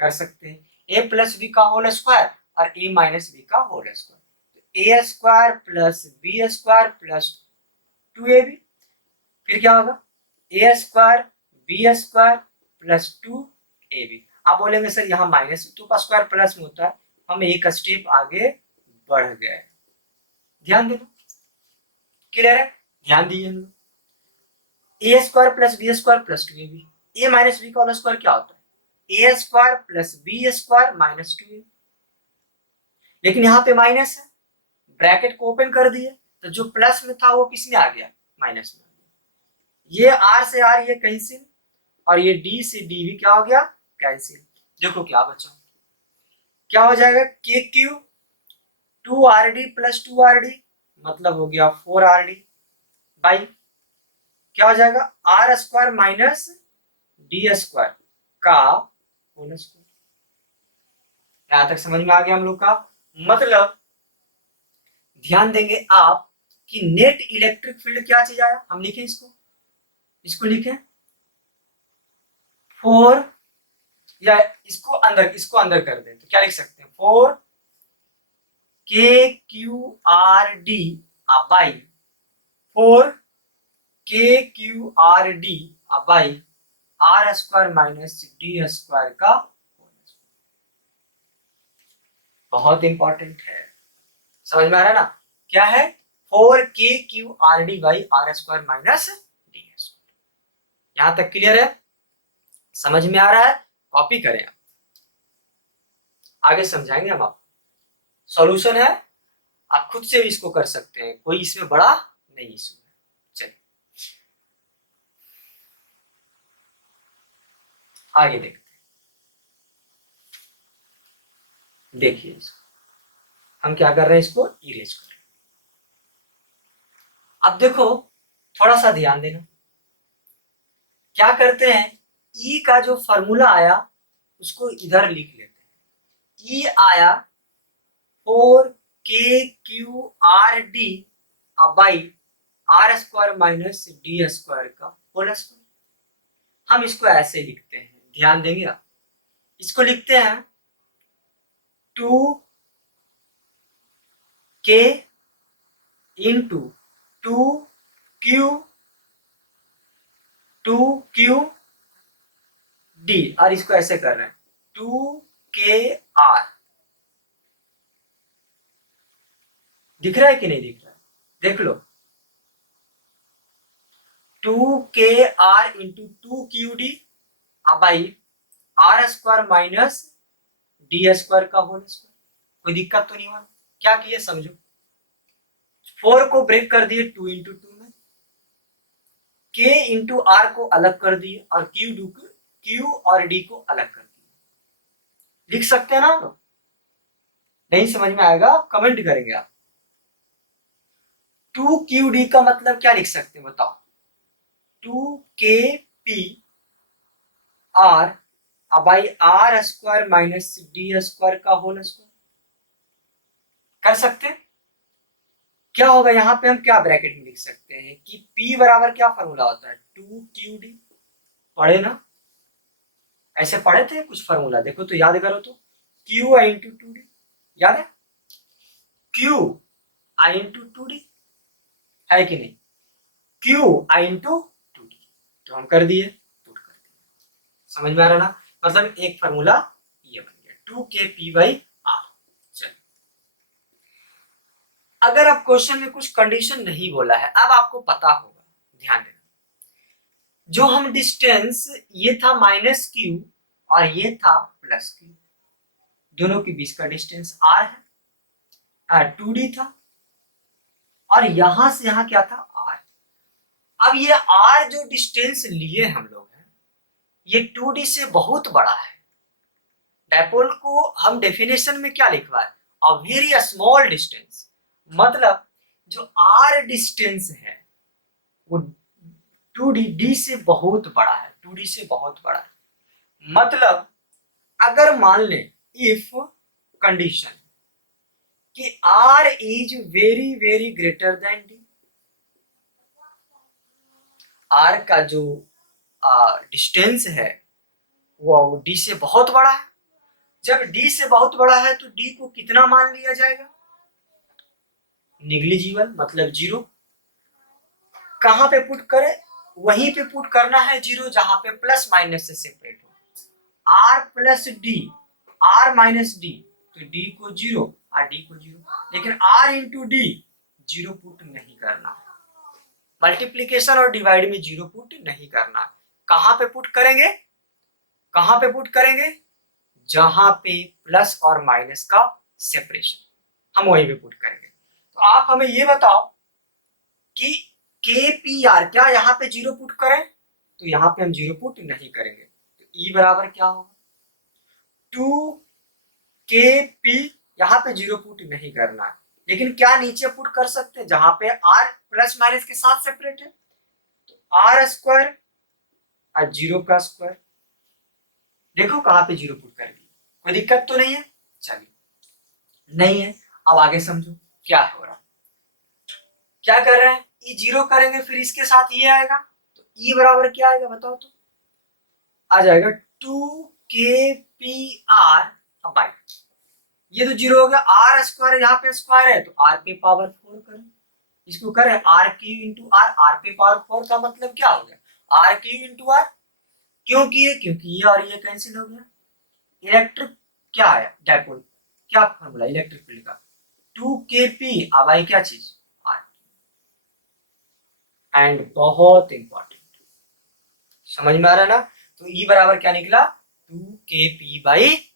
कर सकते हैं। ए प्लस बी का होल स्क्वायर और ए माइनस बी का whole square, A square plus B square plus 2ab। फिर क्या होगा? A square B square plus 2ab। आप बोलेंगे सर यहाँ माइनस 2 का स्क्वायर प्लस में होता है, हम एक स्टेप आगे बढ़ गए। ध्यान देना, क्लियर है? ध्यान दीजिए। A square plus B square plus 2ab, A minus B का होल स्क्वायर क्या होता है? A square plus B square minus 2ab। लेकिन यहाँ पे माइनस है, ब्रैकेट को ओपन कर दिए, तो जो प्लस में था वो किस में आ गया? माइनस में। ये आर से आर ये कैंसिल, और ये डी से डी भी क्या हो गया? कैंसिल। देखो क्या बचा, क्या हो जाएगा? के क्यू 2rd प्लस 2rd, मतलब हो गया 4rd, बाई क्या हो जाएगा? R square minus D square का होल स्क्वायर। यहां तक समझ में आ गया हम लोग का? मतलब ध्यान देंगे आप कि नेट इलेक्ट्रिक फील्ड क्या चीज आया? हम लिखें इसको, इसको लिखें 4, या इसको अंदर कर दें तो क्या लिख सकते हैं? 4 K Q R D by 4 K Q R D by R square minus D square का। बहुत इंपॉर्टेंट है, समझ में आ रहा है ना? क्या है? 4 K Q R D by R square minus D square. यहां तक क्लियर है? समझ में आ रहा है? कॉपी करें, आगे समझाएंगे हम आपको। सॉल्यूशन है, आप खुद से भी इसको कर सकते हैं, कोई इसमें बड़ा नहीं इशू है। चलिए आगे देखते हैं। देखिए इसको, हम क्या कर रहे हैं, इसको इरेज कर रहे हैं। अब देखो थोड़ा सा ध्यान देना, क्या करते हैं, ई का जो फॉर्मूला आया उसको इधर लिख लेते हैं। ई आया 4KQRD by R² minus D² का होल स्क्वायर। हम इसको ऐसे लिखते हैं, ध्यान देंगे आप, इसको लिखते हैं 2K इंटू 2Q और इसको ऐसे कर रहे हैं 2KR। दिख रहा है कि नहीं दिख रहा है, देख लो 2KR into 2QD by R² minus D² का होल स्क्वायर। कोई दिक्कत तो नहीं हुआ, क्या किए समझो, 4 को ब्रेक कर दिए 2 इंटू 2 में, K इंटू R को अलग कर दिए और Q और D को अलग कर दिए। लिख सकते हैं ना हम लोग, नहीं समझ में आएगा कमेंट करेंगे आप। 2QD का मतलब क्या लिख सकते हैं बताओ, 2KPR by R² minus D² का होल स्क्वायर। कर सकते हैं, क्या होगा यहाँ पे, हम क्या ब्रैकेट में लिख सकते हैं कि P बराबर क्या फॉर्मूला होता है 2QD, पढ़े ना, ऐसे पढ़े थे कुछ फॉर्मूला, देखो तो याद करो तो, Q इंटू 2D, याद है Q इंटू 2D है कि नहीं, Q इंटू 2D, तो हम कर दिए, पुट कर दिए। समझ में आ रहा ना, मतलब एक फॉर्मूला ये बन गया 2KP/R। चलिए, अगर आप क्वेश्चन में कुछ कंडीशन नहीं बोला है, अब आपको पता होगा, ध्यान देना, जो हम डिस्टेंस, ये था -Q और ये था +Q, दोनों के बीच का डिस्टेंस R है, 2D था, और यहां से यहां क्या था R। अब ये R जो डिस्टेंस लिए हम लोग हैं, ये 2D से बहुत बड़ा है। डायपोल को हम डेफिनेशन में क्या लिखवा है, अ वेरी स्मॉल डिस्टेंस, मतलब जो R डिस्टेंस है वो 2D D से बहुत बड़ा है, 2D से बहुत बड़ा है। मतलब अगर मान लें इफ कंडीशन कि R is very very greater then D, R का जो डिस्टेंस है वो D से बहुत बड़ा है। जब D से बहुत बड़ा है तो D को कितना मान लिया जाएगा, निग्लिजिबल, मतलब जीरो। कहां पे पुट करें, वहीं पे पुट करना है जीरो जहां पे प्लस माइनस से सेपरेट हो। R plus D, R minus D, तो D को जीरो और D को जीरो, लेकिन R into D zero put नहीं करना है, मल्टीप्लीकेशन और डिवाइड में जीरो पुट नहीं करना है। कहां पे पुट करेंगे, कहां पे पुट करेंगे, जहां पे प्लस और माइनस का सेपरेशन, हम वहीं पे पुट करेंगे। तो आप हमें ये बताओ कि KPR क्या यहाँ पे जीरो पुट करें, तो यहाँ पे हम जीरो पुट नहीं करेंगे, तो E बराबर क्या होगा 2KP, यहाँ पे जीरो पुट नहीं करना है, लेकिन क्या नीचे पुट कर सकते हैं जहां पे R प्लस माइनस के साथ सेपरेट है, तो R² और जीरो का स्क्वायर। देखो कहां पे जीरो पुट कर दिया, कोई दिक्कत तो नहीं है, चलिए नहीं है। अब आगे समझो क्या हो रहा है, क्या कर रहे हैं, ई जीरो करेंगे फिर इसके साथ ये आएगा, तो ई बराबर क्या आएगा बताओ तो, आ जाएगा 2KPR बाई, ये तो जीरो हो गया, R² यहाँ पे स्क्वायर है तो R पे पावर 4 करें, इसको करें RQ इंटू R पे पावर 4 का मतलब क्या हो गया RQ इंटू R, क्यों किए, क्योंकि ये और ये कैंसिल हो गया। इलेक्ट्रिक क्या आया, डायपोल, क्या फॉर्मूला इलेक्ट्रिक फील्ड का 2KP अब आई क्या चीज R, एंड बहुत इंपॉर्टेंट, समझ में आ रहा है ना, तो E बराबर क्या निकला 2KP/R।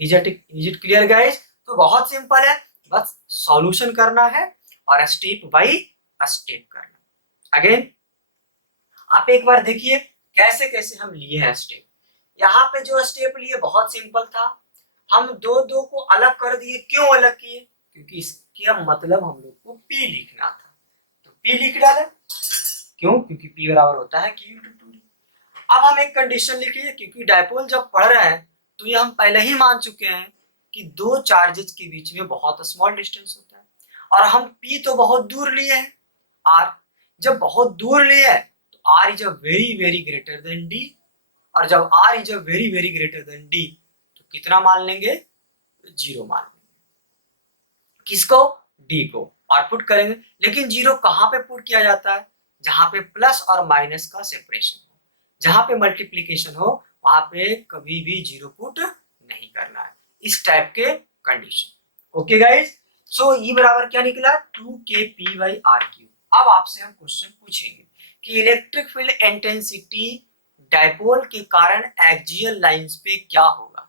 Is it clear guys, तो बहुत सिंपल है, बस सॉल्यूशन करना है और स्टेप बाय स्टेप करना। अगेन आप एक बार देखिए कैसे कैसे हम लिए हैं स्टेप, यहाँ पे जो स्टेप लिए बहुत सिंपल था, हम दो दो को अलग कर दिए, क्यों अलग किए? क्योंकि इसका मतलब हम लोग को P लिखना था, तो P लिख डाले। क्यों? क्योंकि P बराबर होता है Q × 2D। अब हम एक कंडीशन लिखिए, क्योंकि डायपोल जब पढ़ रहे हैं तो ये हम पहले ही मान चुके हैं कि दो चार्जेस के बीच में बहुत स्मॉल डिस्टेंस होता है, और हम P तो बहुत दूर लिए हैं, R जब बहुत दूर लिए है तो R is a very very greater then D, और जब R is a very very greater then D तो कितना मान लेंगे? 0 मान लेंगे। किसको? D को। और पुट करेंगे, लेकिन 0 कहाँ पे पुट किया जाता है? जहां पे प्लस और माइनस का सेपरेशन हो, जहां पे मल्टीप्लीकेशन हो, वहां पे कभी भी 0 पुट नहीं करना है, इस टाइप के कंडीशन। ओके गाइज, सो ई बराबर क्या निकला? 2kp/r³। अब आपसे हम क्वेश्चन पूछेंगे कि इलेक्ट्रिक फील्ड इंटेंसिटी डायपोल के कारण एक्सियल लाइंस पे क्या होगा,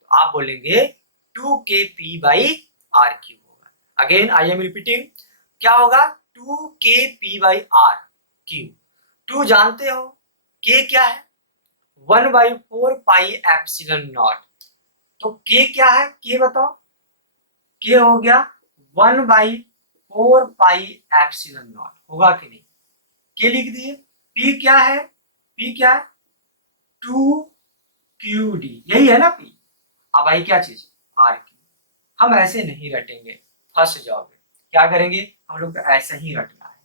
तो आप बोलेंगे 2kp/r³ होगा। अगेन आई एम रिपीटिंग, क्या होगा? 2kp/r³। 2 जानते हो, k क्या है? 1/4πε0। तो k क्या है? k बताओ। k हो गया 1/4πε0, होगा कि नहीं? k लिख दिए। p क्या है? p क्या है? 2qd, यही है ना p। अब आई क्या चीज? r3। हम ऐसे नहीं रटेंगे, फंस जाओगे। क्या करेंगे? हम लोग को ऐसा ही रटना है।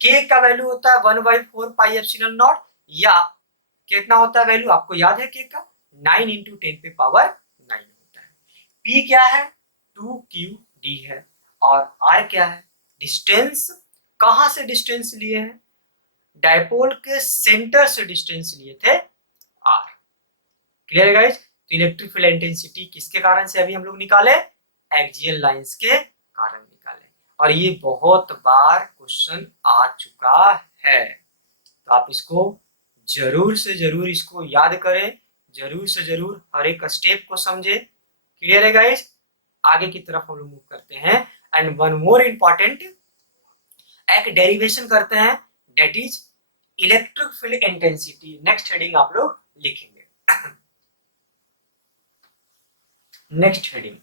k का वैल्यू होता है 1/4πε0, या कितना होता है वैल्यू? आपको याद है k का? 9 × 10⁻9 होता है। p क्या है? 2qd है। और r क्या है? डिस्टेंस। कहां से डिस्टेंस लिए हैं? डायपोल के सेंटर से डिस्टेंस लिए थे, r। क्लियर है गाइस? तो इलेक्ट्रिक फील्ड इंटेंसिटी किसके कारण से अभी हम लोग निकाले? एक्सियल लाइंस के कारण निकाले, और ये बहुत बार क्वेश्चन आ चुका है। तो आप इसको जरूर से जरूर इसको याद करें, जरूर से जरूर हर एक स्टेप को समझे। क्लियर है गाइस? आगे की तरफ हम लोग मूव करते हैं, एंड वन मोर इंपॉर्टेंट एक डेरिवेशन करते हैं, that is electric field intensity. Next heading आप लोग लिखेंगे। नेक्स्ट हेडिंग,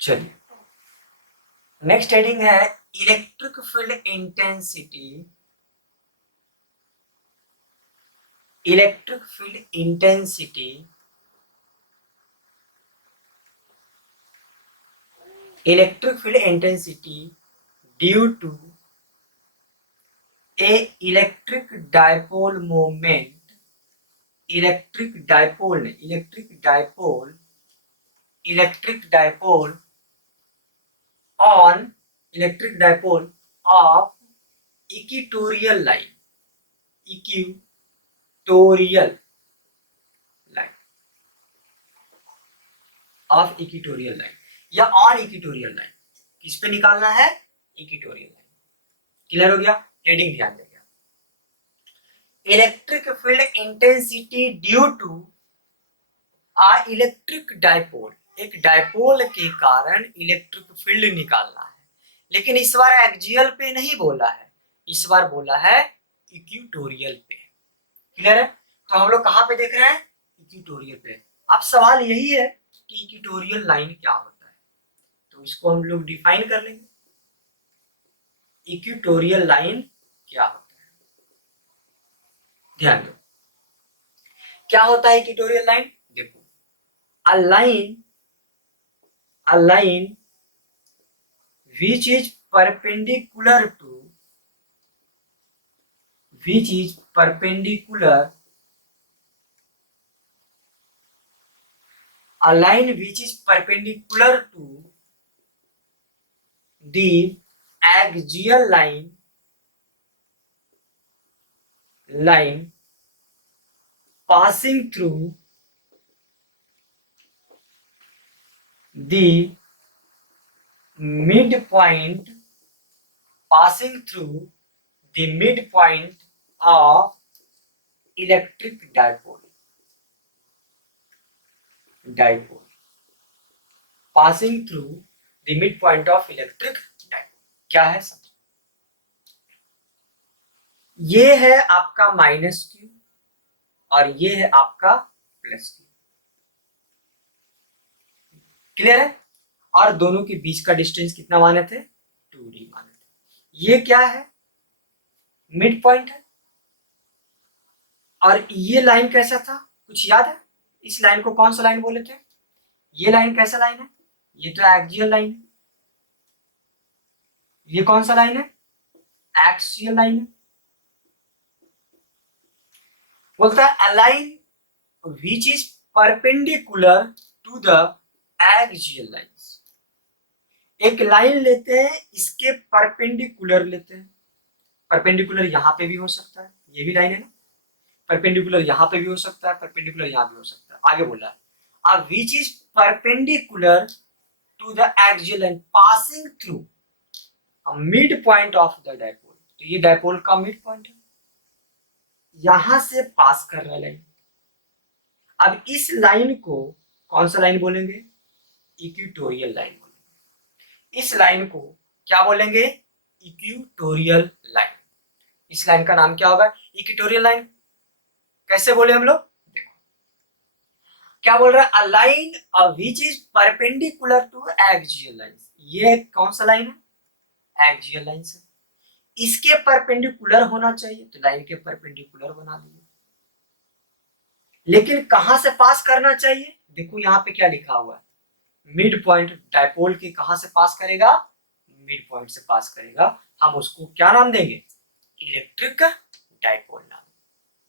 चलिए नेक्स्ट हेडिंग है electric field intensity. Electric field intensity, electric field intensity due to a electric dipole moment. Electric dipole, electric dipole, electric dipole on, electric dipole of equatorial line, equatorial line, of equatorial line या on equatorial line. किस पे निकालना है? Equatorial line. Clear हो गया? Heading ध्यान देगा। Electric field intensity due to a electric dipole, एक डायपोल के कारण इलेक्ट्रिक फील्ड निकालना है, लेकिन इस बार एक्सियल पे नहीं बोला है, इस बार बोला है इक्वेटोरियल पे। क्लियर है? तो हम लोग कहां पे देख रहे हैं? इक्वेटोरियल पे। अब सवाल यही है कि इक्वेटोरियल लाइन क्या होता है, तो इसको हम लोग डिफाइन कर लेंगे। इक्वेटोरियल लाइन क्या होता है, ध्यान दो। क्या होता है इक्वेटोरियल लाइन? देखो, a line, a line which is perpendicular to, which is perpendicular, a line which is perpendicular to the axial line, line passing through the midpoint, passing through the midpoint of electric dipole, dipole, passing through the midpoint of electric dipole। क्या है समझ? ये है आपका -q और ये है आपका प्लस क्यू। क्लियर है? और दोनों के बीच का डिस्टेंस कितना माने थे? 2d माने थे। ये क्या है? मिड पॉइंट है। और ये लाइन कैसा था, कुछ याद है? इस लाइन को कौन सा लाइन बोले थे? ये लाइन कैसा लाइन है? ये तो एक्सियल लाइन है। ये कौन सा लाइन है? एक्सियल लाइन है। बोलता है a line which is perpendicular to the axial lines। एक लाइन लेते हैं, इसके परपेंडिकुलर लेते हैं। परपेंडिकुलर यहाँ पे भी हो सकता है, ये भी लाइन है ना, परपेंडिकुलर यहाँ पे भी हो सकता है, परपेंडिकुलर यहाँ भी हो सकता है। आगे बोला है which is perpendicular to the axial line passing through mid point of the dipole. तो ये डायपोल का मिड पॉइंट है, यहां से पास कर रहा है लाइन। अब इस लाइन को कौन सा लाइन बोलेंगे? इक्वेटोरियल लाइन बोलेंगे। इस लाइन को क्या बोलेंगे? Equatorial line. इस लाइन का नाम क्या होगा? Equatorial line. कैसे बोले हम लोग? देखो क्या बोल रहा है, a line which is perpendicular to axial line. ये कौन सा लाइन है? एक्सियल लाइन से। इसके परपेंडिकुलर होना चाहिए, तो लाइन के परपेंडिकुलर बना दिए। लेकिन कहां से पास करना चाहिए? देखो यहाँ पे क्या लिखा हुआ है, मिड पॉइंट। डायपोल के कहां से पास करेगा? मिड पॉइंट से पास करेगा। हम उसको क्या नाम देंगे? इलेक्ट्रिक डायपोल नाम।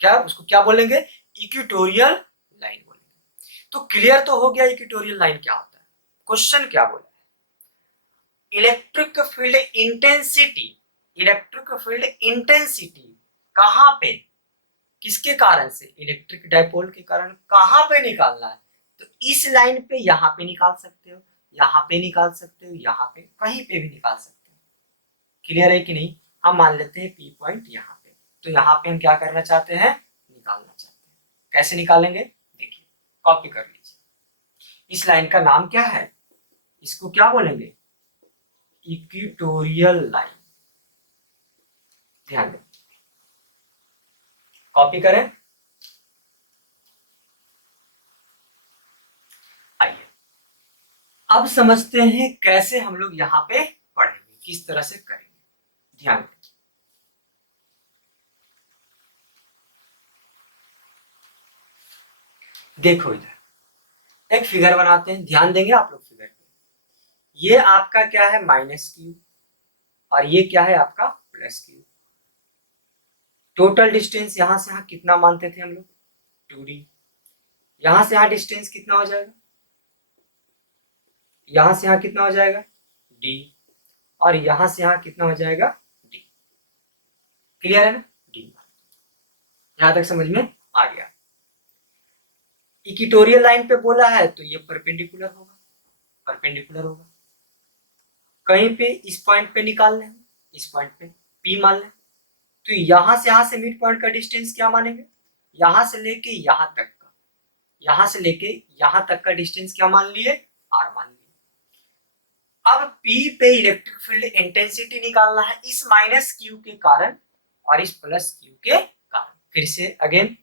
क्या उसको क्या बोलेंगे? इक्वेटोरियल लाइन बोलेंगे। तो क्लियर तो हो गया इक्वेटोरियल लाइन क्या होता है। क्वेश्चन क्या बोला है? Electric field intensity, electric field intensity कहां पे, किसके कारण से? इलेक्ट्रिक डायपोल के कारण। कहां पे निकालना है? तो इस लाइन पे, यहां पे निकाल सकते हो, यहां पे निकाल सकते हो, यहां पे, कहीं पे भी निकाल सकते हो। क्लियर है कि नहीं? हम मान लेते हैं पी पॉइंट यहां पे, तो यहां पे हम क्या करना चाहते हैं? निकालना चाहते हैं। कैसे निकालेंगे? देखिए, कॉपी कर लीजिए। इस लाइन का नाम क्या है? इसको क्या बोलेंगे? Equatorial line. ध्यान दें, कॉपी करें। आइए अब समझते हैं कैसे हम लोग यहाँ पे पढ़ेंगे, किस तरह से करेंगे। ध्यान दें, देखो इधर एक फिगर बनाते हैं, ध्यान देंगे आप लोग फिगर पे। ये आपका क्या है? माइनस क्यू, और ये क्या है आपका? Plus Q. टोटल डिस्टेंस यहां से यहां कितना मानते थे हम लोग? 2d। यहां से यहां डिस्टेंस कितना हो जाएगा? यहां से यहां कितना हो जाएगा? d। और यहां से यहां कितना हो जाएगा? d। क्लियर है ना? d। यहां तक समझ में आ गया। इक्वेटोरियल लाइन पे बोला है तो ये परपेंडिकुलर होगा, परपेंडिकुलर होगा। कहीं पे इस पॉइंट पे निकाल लें, इस पॉइंट पे P मान लें, तो यहां से मिड पॉइंट का डिस्टेंस क्या मानेंगे? यहां से लेके यहां तक का, यहां से लेके यहां तक का डिस्टेंस क्या मान लिए? R मान लिए। अब P पे इलेक्ट्रिक फील्ड इंटेंसिटी निकालना है, इस माइनस क्यू के कारण और इस प्लस क्यू के कारण। फिर से अगेन,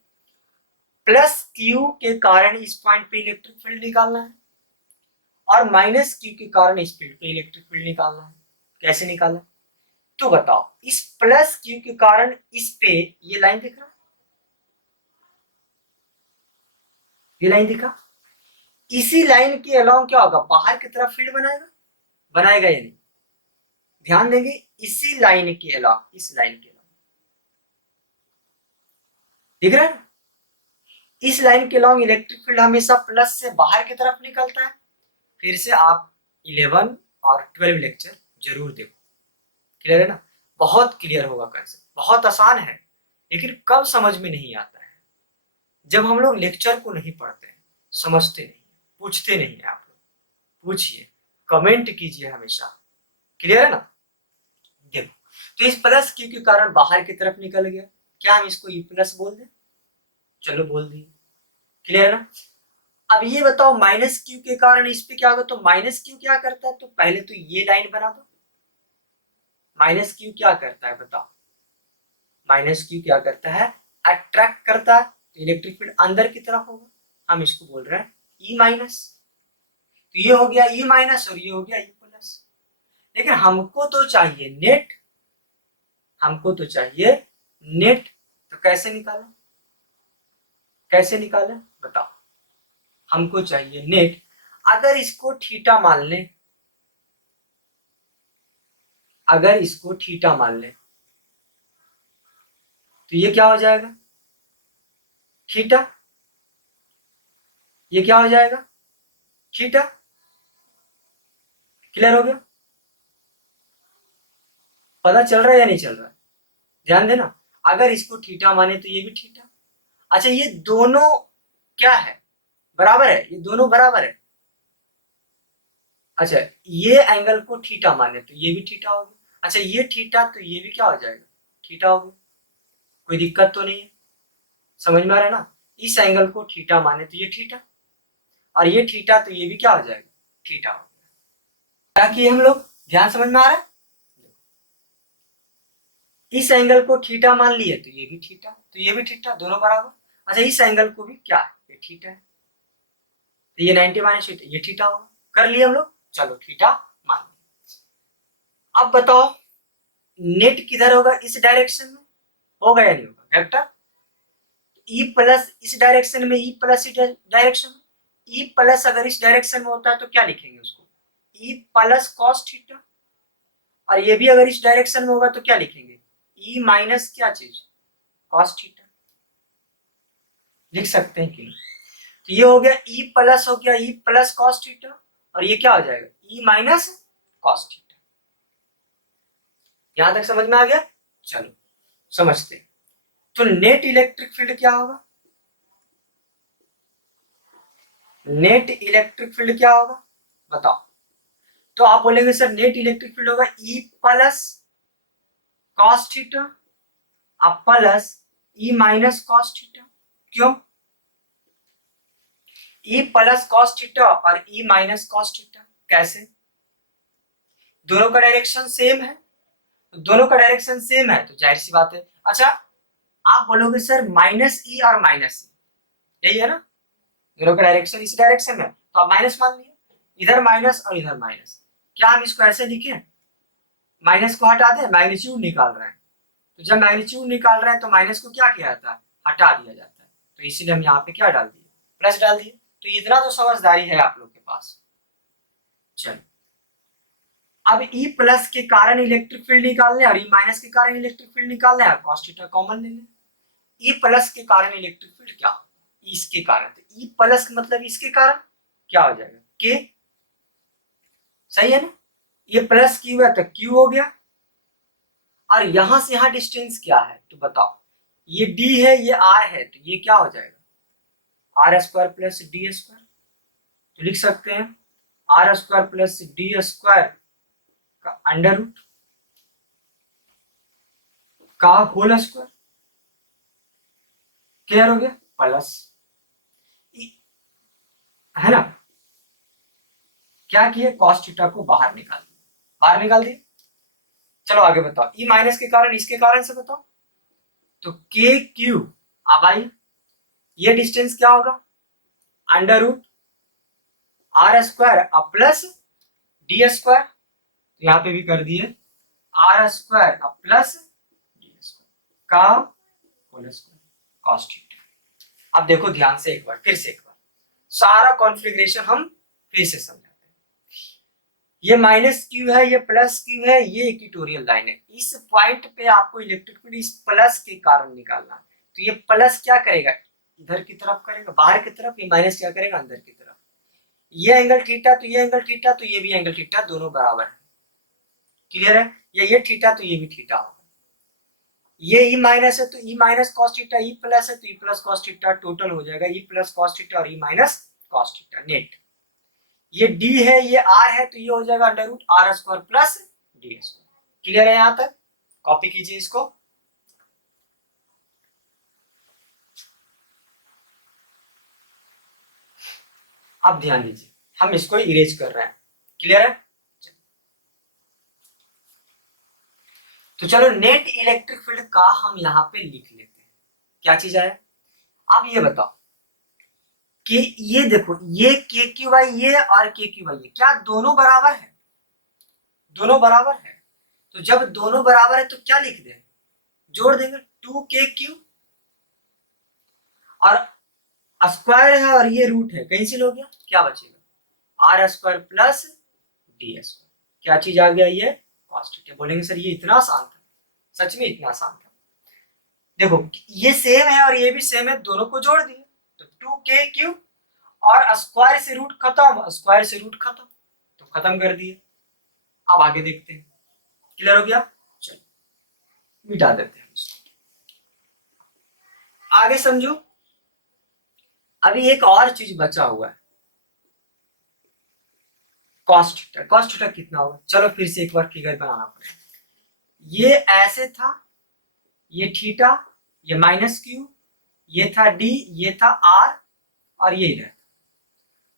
प्लस क्यू के कारण इस पॉइंट पे इलेक्ट्रिक फील्ड निकालना है, और माइनस क्यू के कारण इस फील्ड पे इलेक्ट्रिक फील्ड निकालना है। कैसे निकालना? तो बताओ, इस प्लस क्यू के कारण इस पे ये लाइन दिख रहा है, ये लाइन दिखा। इसी लाइन के अलावा क्या होगा? बाहर की तरफ फील्ड बनाएगा, बनाएगा या नहीं? ध्यान देंगे, इसी लाइन के अलावा, इस लाइन के अलावा दिख रहा है ना? इस लाइन के अलावा इलेक्ट्रिक फील्ड हमेशा प्लस से बाहर की तरफ निकलता है। फिर से आप 11 और 12 लेक्चर जरूर देखो। क्लियर है ना? बहुत क्लियर होगा कंसेप्ट, बहुत आसान है, लेकिन कब समझ में नहीं आता है? जब हम लोग लेक्चर को नहीं पढ़ते हैं, समझते नहीं, पूछते नहीं है। आप लोग पूछिए, कमेंट कीजिए हमेशा। क्लियर है ना? देखो, तो इस प्लस क्यू के कारण बाहर की तरफ निकल गया, क्या हम इसको ई प्लस बोल दें? चलो बोल दिए। क्लियर है ना? अब ये बताओ, माइनस क्यू के कारण इस पे क्या होगा? तो माइनस क्यू क्या करता है? तो पहले तो ये लाइन बना दो। माइनस क्यू क्या करता है बताओ? माइनस क्यू क्या करता है? अट्रैक्ट करता है। तो इलेक्ट्रिक फील्ड अंदर की तरफ होगा, हम इसको बोल रहे हैं ई माइनस। तो ये हो गया ई माइनस और ये हो गया ई प्लस। लेकिन हमको तो चाहिए नेट, हमको तो चाहिए नेट। तो कैसे निकालें, कैसे निकालें बताओ। हमको चाहिए नेट। अगर इसको थीटा मान लें, अगर इसको थीटा मान लें तो ये क्या हो जाएगा थीटा, ये क्या हो जाएगा थीटा। क्लियर हो गया, पता चल रहा है या नहीं चल रहा है, ध्यान देना। अगर इसको थीटा माने तो ये भी थीटा। अच्छा ये दोनों क्या है, बराबर है, ये दोनों बराबर है। अच्छा ये एंगल को थीटा माने तो ये भी थीटा हो गया। अच्छा ये थीटा तो ये भी क्या हो जाएगा थीटा हो गया, कोई दिक्कत तो नहीं है, समझ में आ रहा है ना। इस एंगल को थीटा माने तो ये थीटा, और ये थीटा तो ये भी क्या हो जाएगा थीटा हो गया। क्या किए हम लोग, ध्यान समझ में आ रहा है। इस एंगल को थीटा मान लिए तो ये भी थीटा, तो ये भी थीटा, दोनों बराबर। अच्छा इस एंगल को भी क्या है, ये थीटा है, तो ये 90 माइनस थीटा, ये थीटा होगा। कर लिए हम लोग, चलो थीटा मान लिया। अब बताओ नेट किधर होगा, इस डायरेक्शन में होगा या नहीं होगा, वेक्टर ई प्लस इस डायरेक्शन में, ई प्लस इस डायरेक्शन में, ई प्लस अगर इस डायरेक्शन में होता है तो क्या लिखेंगे उसको, ई प्लस कॉस थीटा। और ये भी अगर इस डायरेक्शन में होगा तो क्या लिखेंगे, ई माइनस क्या चीज कॉस थीटा। लिख सकते हैं कि तो ये हो गया ई प्लस, हो गया ई प्लस कॉस थीटा, और ये क्या हो जाएगा ई माइनस कॉस थीटा। यहां तक समझ में आ गया, चलो समझते हैं। तो नेट इलेक्ट्रिक फील्ड क्या होगा, नेट इलेक्ट्रिक फील्ड क्या होगा बताओ। तो आप बोलेंगे सर नेट इलेक्ट्रिक फील्ड होगा ई प्लस कॉस थीटा अब प्लस ई माइनस कॉस थीटा। क्यों, ई प्लस कॉस थीटा और ई माइनस कॉस थीटा कैसे, दोनों का डायरेक्शन सेम है, तो दोनों का डायरेक्शन सेम है तो जाहिर सी बात है। अच्छा आप बोलोगे सर माइनस ई और माइनस ई, यही है ना, दोनों का डायरेक्शन इस डायरेक्शन में, तो आप माइनस मान लिए, इधर माइनस और इधर माइनस। क्या हम इसको ऐसे लिखे, माइनस को हटा दें, मैग्नीट्यूड निकाल रहे हैं, तो जब मैग्नीट्यूड निकाल रहे हैं तो माइनस को क्या किया जाता है, हटा दिया जाता है। तो इसीलिए हम यहाँ पे क्या डाल दिए, प्लस डाल दिए। तो इतना तो समझदारी है आप लोग के पास। चलो अब ई प्लस के कारण इलेक्ट्रिक फील्ड निकालने और ई माइनस के कारण इलेक्ट्रिक फील्ड निकालने और cos थीटा कॉमन ले लें। ई प्लस के कारण इलेक्ट्रिक फील्ड क्या होगा, इसके कारण, तो ई प्लस मतलब इसके कारण क्या हो जाएगा के, सही है ना। ये प्लस क्यू है तो क्यू हो गया, और यहां से यहां डिस्टेंस क्या है तो बताओ, ये डी है ये आर है, तो ये क्या हो जाएगा R square plus D square. तो लिख सकते हैं R square plus D square का अंडर रूट का होल स्क्वायर। क्लियर हो गया, प्लस है ना, क्या किए cos थीटा को बाहर निकाल दिया, बाहर निकाल दिए। चलो आगे बताओ, ई माइनस के कारण इसके कारण से बताओ, तो के क्यू अब आई, ये डिस्टेंस क्या होगा अंडर रूट आर स्क्वायर अब प्लस डी स्क्वायर, तो यहाँ पे भी कर दिए आर स्क्वायर अब प्लस डी स्क्वायर का होल स्क्वायर cos थीटा। अब देखो ध्यान से एक बार, फिर से एक बार सारा कॉन्फ़िगरेशन हम फिर से समझाते हैं। ये माइनस क्यू है, ये प्लस क्यू है, ये इक्वेटोरियल लाइन है। इस पॉइंट पे आपको इलेक्ट्रिक फील्ड इस प्लस के कारण निकालना है। तो ये प्लस क्या करेगा, इधर की तरफ करेगा बाहर की तरफ, ये माइनस क्या करेगा अंदर की तरफ। ये एंगल थीटा तो ये एंगल थीटा, तो ये भी एंगल थीटा, दोनों बराबर है। क्लियर है, ये थीटा तो ये भी थीटा होगा। ये ई माइनस है तो E minus cos theta, E plus है तो E plus cos theta, total हो जाएगा ई प्लस कॉस थीटा और E minus cos theta net. ये डी है ये आर है तो ये हो जाएगा under root R square plus D square. Clear है, यहां तक कॉपी कीजिए इसको। अब ध्यान दीजिए, हम इसको इरेज कर रहे हैं। क्लियर है, तो चलो नेट इलेक्ट्रिक फील्ड का हम यहाँ पे लिख लेते हैं। क्या चीज है, अब ये बताओ कि ये देखो, ये के क्यू वाई ये और के क्यू वाई ये क्या दोनों बराबर है? दोनों बराबर है। तो जब दोनों बराबर है तो क्या लिख दें, जोड़ देंगे 2k क्यू, और स्क्वायर है और ये रूट है, कैंसिल हो गया, क्या बचेगा R square plus D square. क्या चीज आ गया, ये कॉस्ट थीटा। बोलेंगे सर ये इतना आसान था? सच में इतना आसान था। देखो ये सेम है और ये भी सेम है, दोनों को जोड़ दिए तो 2k क्यू, और स्क्वायर से रूट खत्म, स्क्वायर से रूट खत्म, तो खत्म कर दिए। अब आगे देखते हैं, क्लियर हो गया? चलो मिटा देते हैं इसको, आगे समझो। अभी एक और चीज बचा हुआ है, कॉस्ट थीटा। कॉस्ट थीटा कितना होगा, चलो फिर से एक बार फिगर बनाना पड़ेगा। ये ऐसे था, ये थीटा, ये माइनस क्यू, ये था डी, ये था आर, और ये इधर।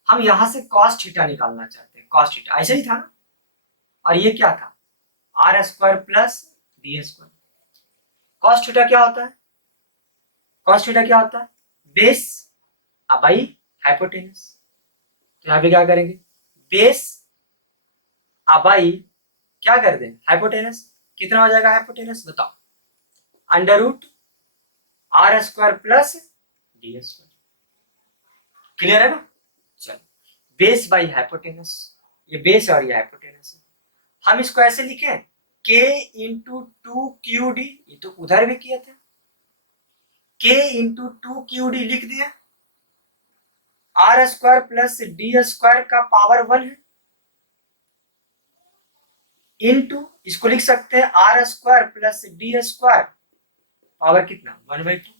हम यहां से कॉस्ट थीटा निकालना चाहते हैं, कॉस्ट थीटा ऐसा ही था ना, और ये क्या था R square plus D square. Cos theta क्या होता है, कॉस्ट थीटा क्या होता है, बेस बाई हाइपोटेनस। तो यहाँ पे क्या करेंगे, बेस बाई क्या कर दें हाइपोटेनस। कितना हो जाएगा हाइपोटेनस बताओ, under root R square plus D square. Clear है ना? चलो बेस बाई हाइपोटेनस, ये बेस और ये हाइपोटेनस है। हम इसको ऐसे लिखें k इंटू 2 QD, ये तो उधर भी किया था, k इंटू 2 QD लिख दिया, R square plus D square का पावर 1 है, इंटू इसको लिख सकते हैं R square plus D square power कितना 1/2,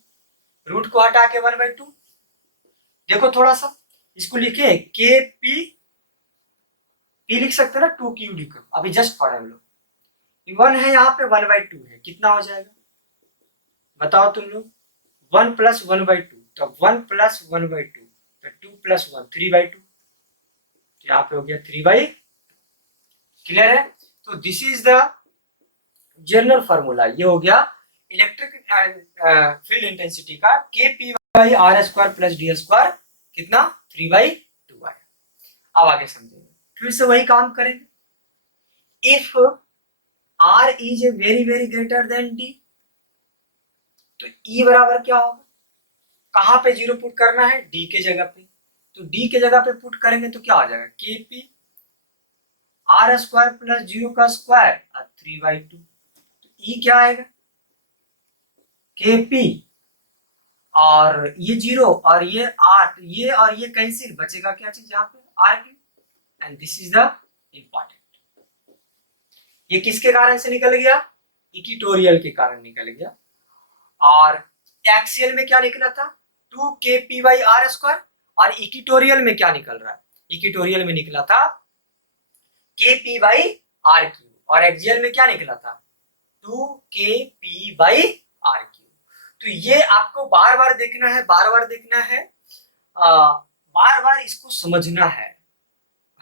रूट को हटा के 1/2। देखो थोड़ा सा इसको लिखे के पी, पी लिख सकते हैं ना 2 QD को, अभी जस्ट पढ़े हम लोग। 1 है यहाँ पे, 1/2 है, कितना हो जाएगा बताओ तुम लोग, 1 प्लस 1/2, तो 1 प्लस 1/2, तो 2 प्लस 1 3/2, तो यहाँ पे हो गया 3/। क्लियर है? तो this is the general formula, ये हो गया इलेक्ट्रिक फील्ड इंटेंसिटी का, K P by R square plus D square कितना 3/2 आया। अब आगे समझेंगे, फिर से वही काम करेंगे। If R is a very very greater than D, तो ई बराबर क्या होगा, कहां पे जीरो पुट करना है, डी के जगह पे, तो डी के जगह पे पुट करेंगे तो क्या हो जाएगा के पी आर स्क्वायर प्लस 0 का स्क्वायर 3/2, तो ई क्या आएगा के पी, और ये 0 और ये 8, ये और ये कैंसिल, बचेगा क्या चीज यहाँ पे R Q, and this is the important. ये किसके कारण से निकल गया, इक्वेटोरियल के कारण निकल गया। और एक्सियल में क्या निकला था 2k/r², और इक्वेटोरियल में क्या निकल रहा है, इक्वेटोरियल में निकला था k/r3, और एक्सियल में क्या निकला था 2k/r3। तो ये आपको बार बार देखना है, बार बार देखना है, बार बार इसको समझना है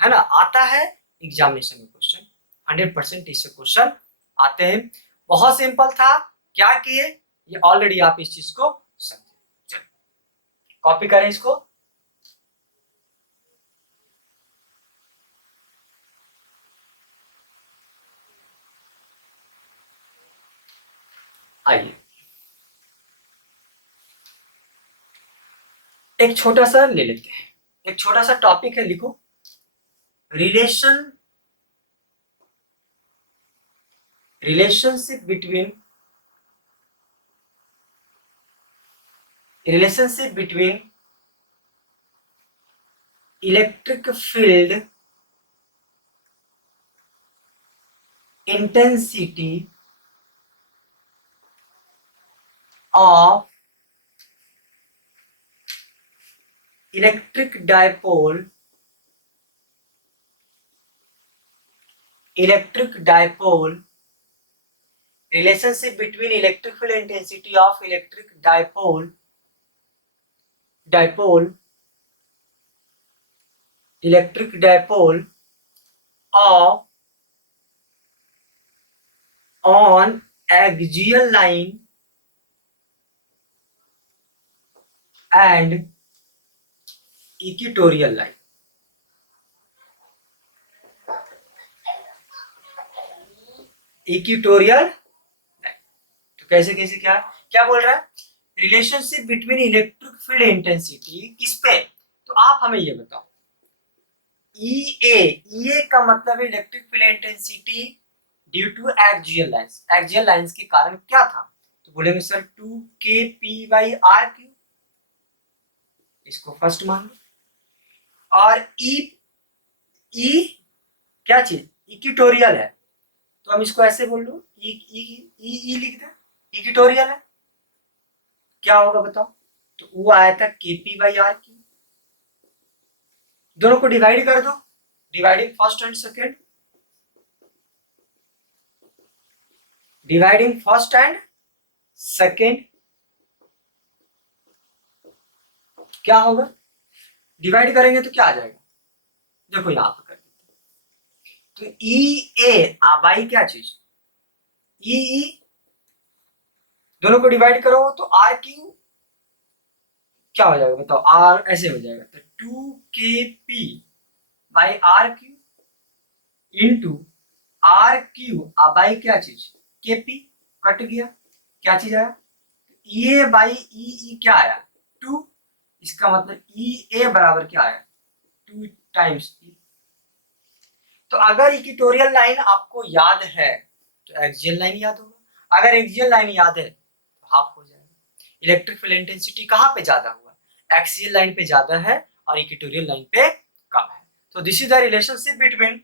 ना। आता है एग्जामिनेशन में क्वेश्चन, 100% इससे क्वेश्चन आते हैं। बहुत सिंपल था, क्या किए ये ऑलरेडी आप इस चीज को समझे। चलो कॉपी करें इसको, आइए एक छोटा सा ले लेते हैं, एक छोटा सा टॉपिक है, लिखो relationship between electric field intensity of electric dipole relationship between electric field intensity of electric dipole of on axial line and equatorial line. Equatorial line, तो कैसे कैसे क्या क्या बोल रहा है, relationship between electric field intensity किस पे, तो आप हमें ये बताओ, ई ए का मतलब है electric field intensity due to axial lines, axial lines के कारण क्या था, तो बोलेंगे सर 2 k p/r क्यू, इसको फर्स्ट मान लो। और ई क्या चीज, इक्वेटोरियल है, तो हम इसको ऐसे बोल लो, ई लिख दे, इक्वेटोरियल है, क्या होगा बताओ, तो वो आया था kp/r क्यू, दोनों को डिवाइड कर दो, dividing first and second, dividing first and second, क्या होगा, डिवाइड करेंगे तो क्या आ जाएगा, देखो यहां पर कर देते, तो ई ए आबाई क्या चीज, ई दोनों को डिवाइड करो तो आर क्यू क्या हो जाएगा बताओ, आर ऐसे हो जाएगा, तो 2 kp/r Q into R Q by क्या चीज, केपी, कट गया, क्या चीज आया, ई बाई ई क्या आया 2, इसका मतलब ई ए बराबर क्या आया 2 टाइम्स ई। तो अगर इक्वेटोरियल लाइन आपको याद है तो एक्सियल लाइन याद होगा, अगर एक्सियल लाइन याद है तो हाफ हो जाएगा। इलेक्ट्रिक फील्ड इंटेंसिटी कहाँ पे ज्यादा हुआ, एक्सियल लाइन पे ज्यादा है और इक्वेटोरियल लाइन पे कम है। तो this is the relationship between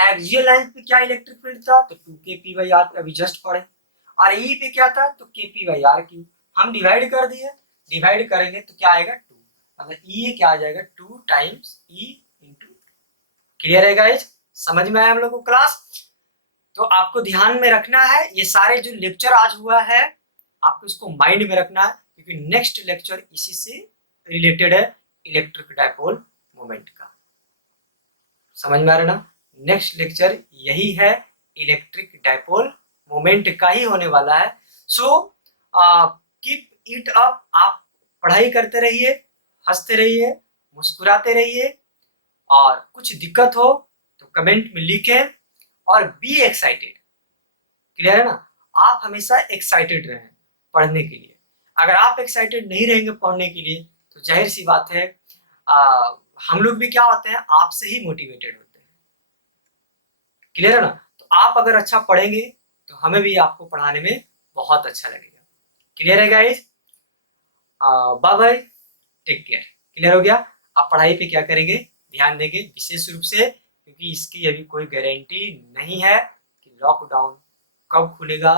axial line पे क्या इलेक्ट्रिक फील्ड था, तो 2 kp/r पे अभी जस्ट पढ़े, और ई पे क्या था तो kp/r क्यू, हम डिवाइड कर दिए, डिवाइड करेंगे तो क्या आएगा 2, मतलब ई क्या आ जाएगा 2 टाइम्स ई इंटू। क्लियर है गाइज, समझ में आया हम लोग को क्लास। तो आपको ध्यान में रखना है ये सारे जो लेक्चर आज हुआ है आपको इसको माइंड में रखना है, क्योंकि नेक्स्ट लेक्चर इसी से रिलेटेड है, इलेक्ट्रिक डायपोल मोमेंट का। समझ में आ रहा ना, नेक्स्ट लेक्चर यही है, इलेक्ट्रिक डायपोल मोमेंट का ही होने वाला है। सो कीप इट अप, आप पढ़ाई करते रहिए, हंसते रहिए, मुस्कुराते रहिए, और कुछ दिक्कत हो तो कमेंट में लिखें, और बी एक्साइटेड। क्लियर है ना, आप हमेशा एक्साइटेड रहें पढ़ने के लिए। अगर आप एक्साइटेड नहीं रहेंगे पढ़ने के लिए तो जाहिर सी बात है हम लोग भी क्या होते हैं, आपसे ही मोटिवेटेड होते हैं। क्लियर है ना, तो आप अगर अच्छा पढ़ेंगे तो हमें भी आपको पढ़ाने में बहुत अच्छा लगेगा। क्लियर है guys, bye bye, take care. Clear हो गया, आप पढ़ाई पे क्या करेंगे, ध्यान देंगे विशेष रूप से, क्योंकि इसकी अभी कोई गारंटी नहीं है कि लॉकडाउन कब खुलेगा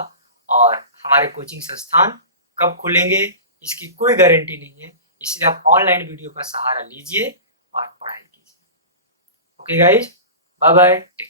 और हमारे कोचिंग संस्थान कब खुलेंगे, इसकी कोई गारंटी नहीं है, इसलिए आप ऑनलाइन वीडियो का सहारा लीजिए और पढ़ाई कीजिए। Okay guys, bye bye, take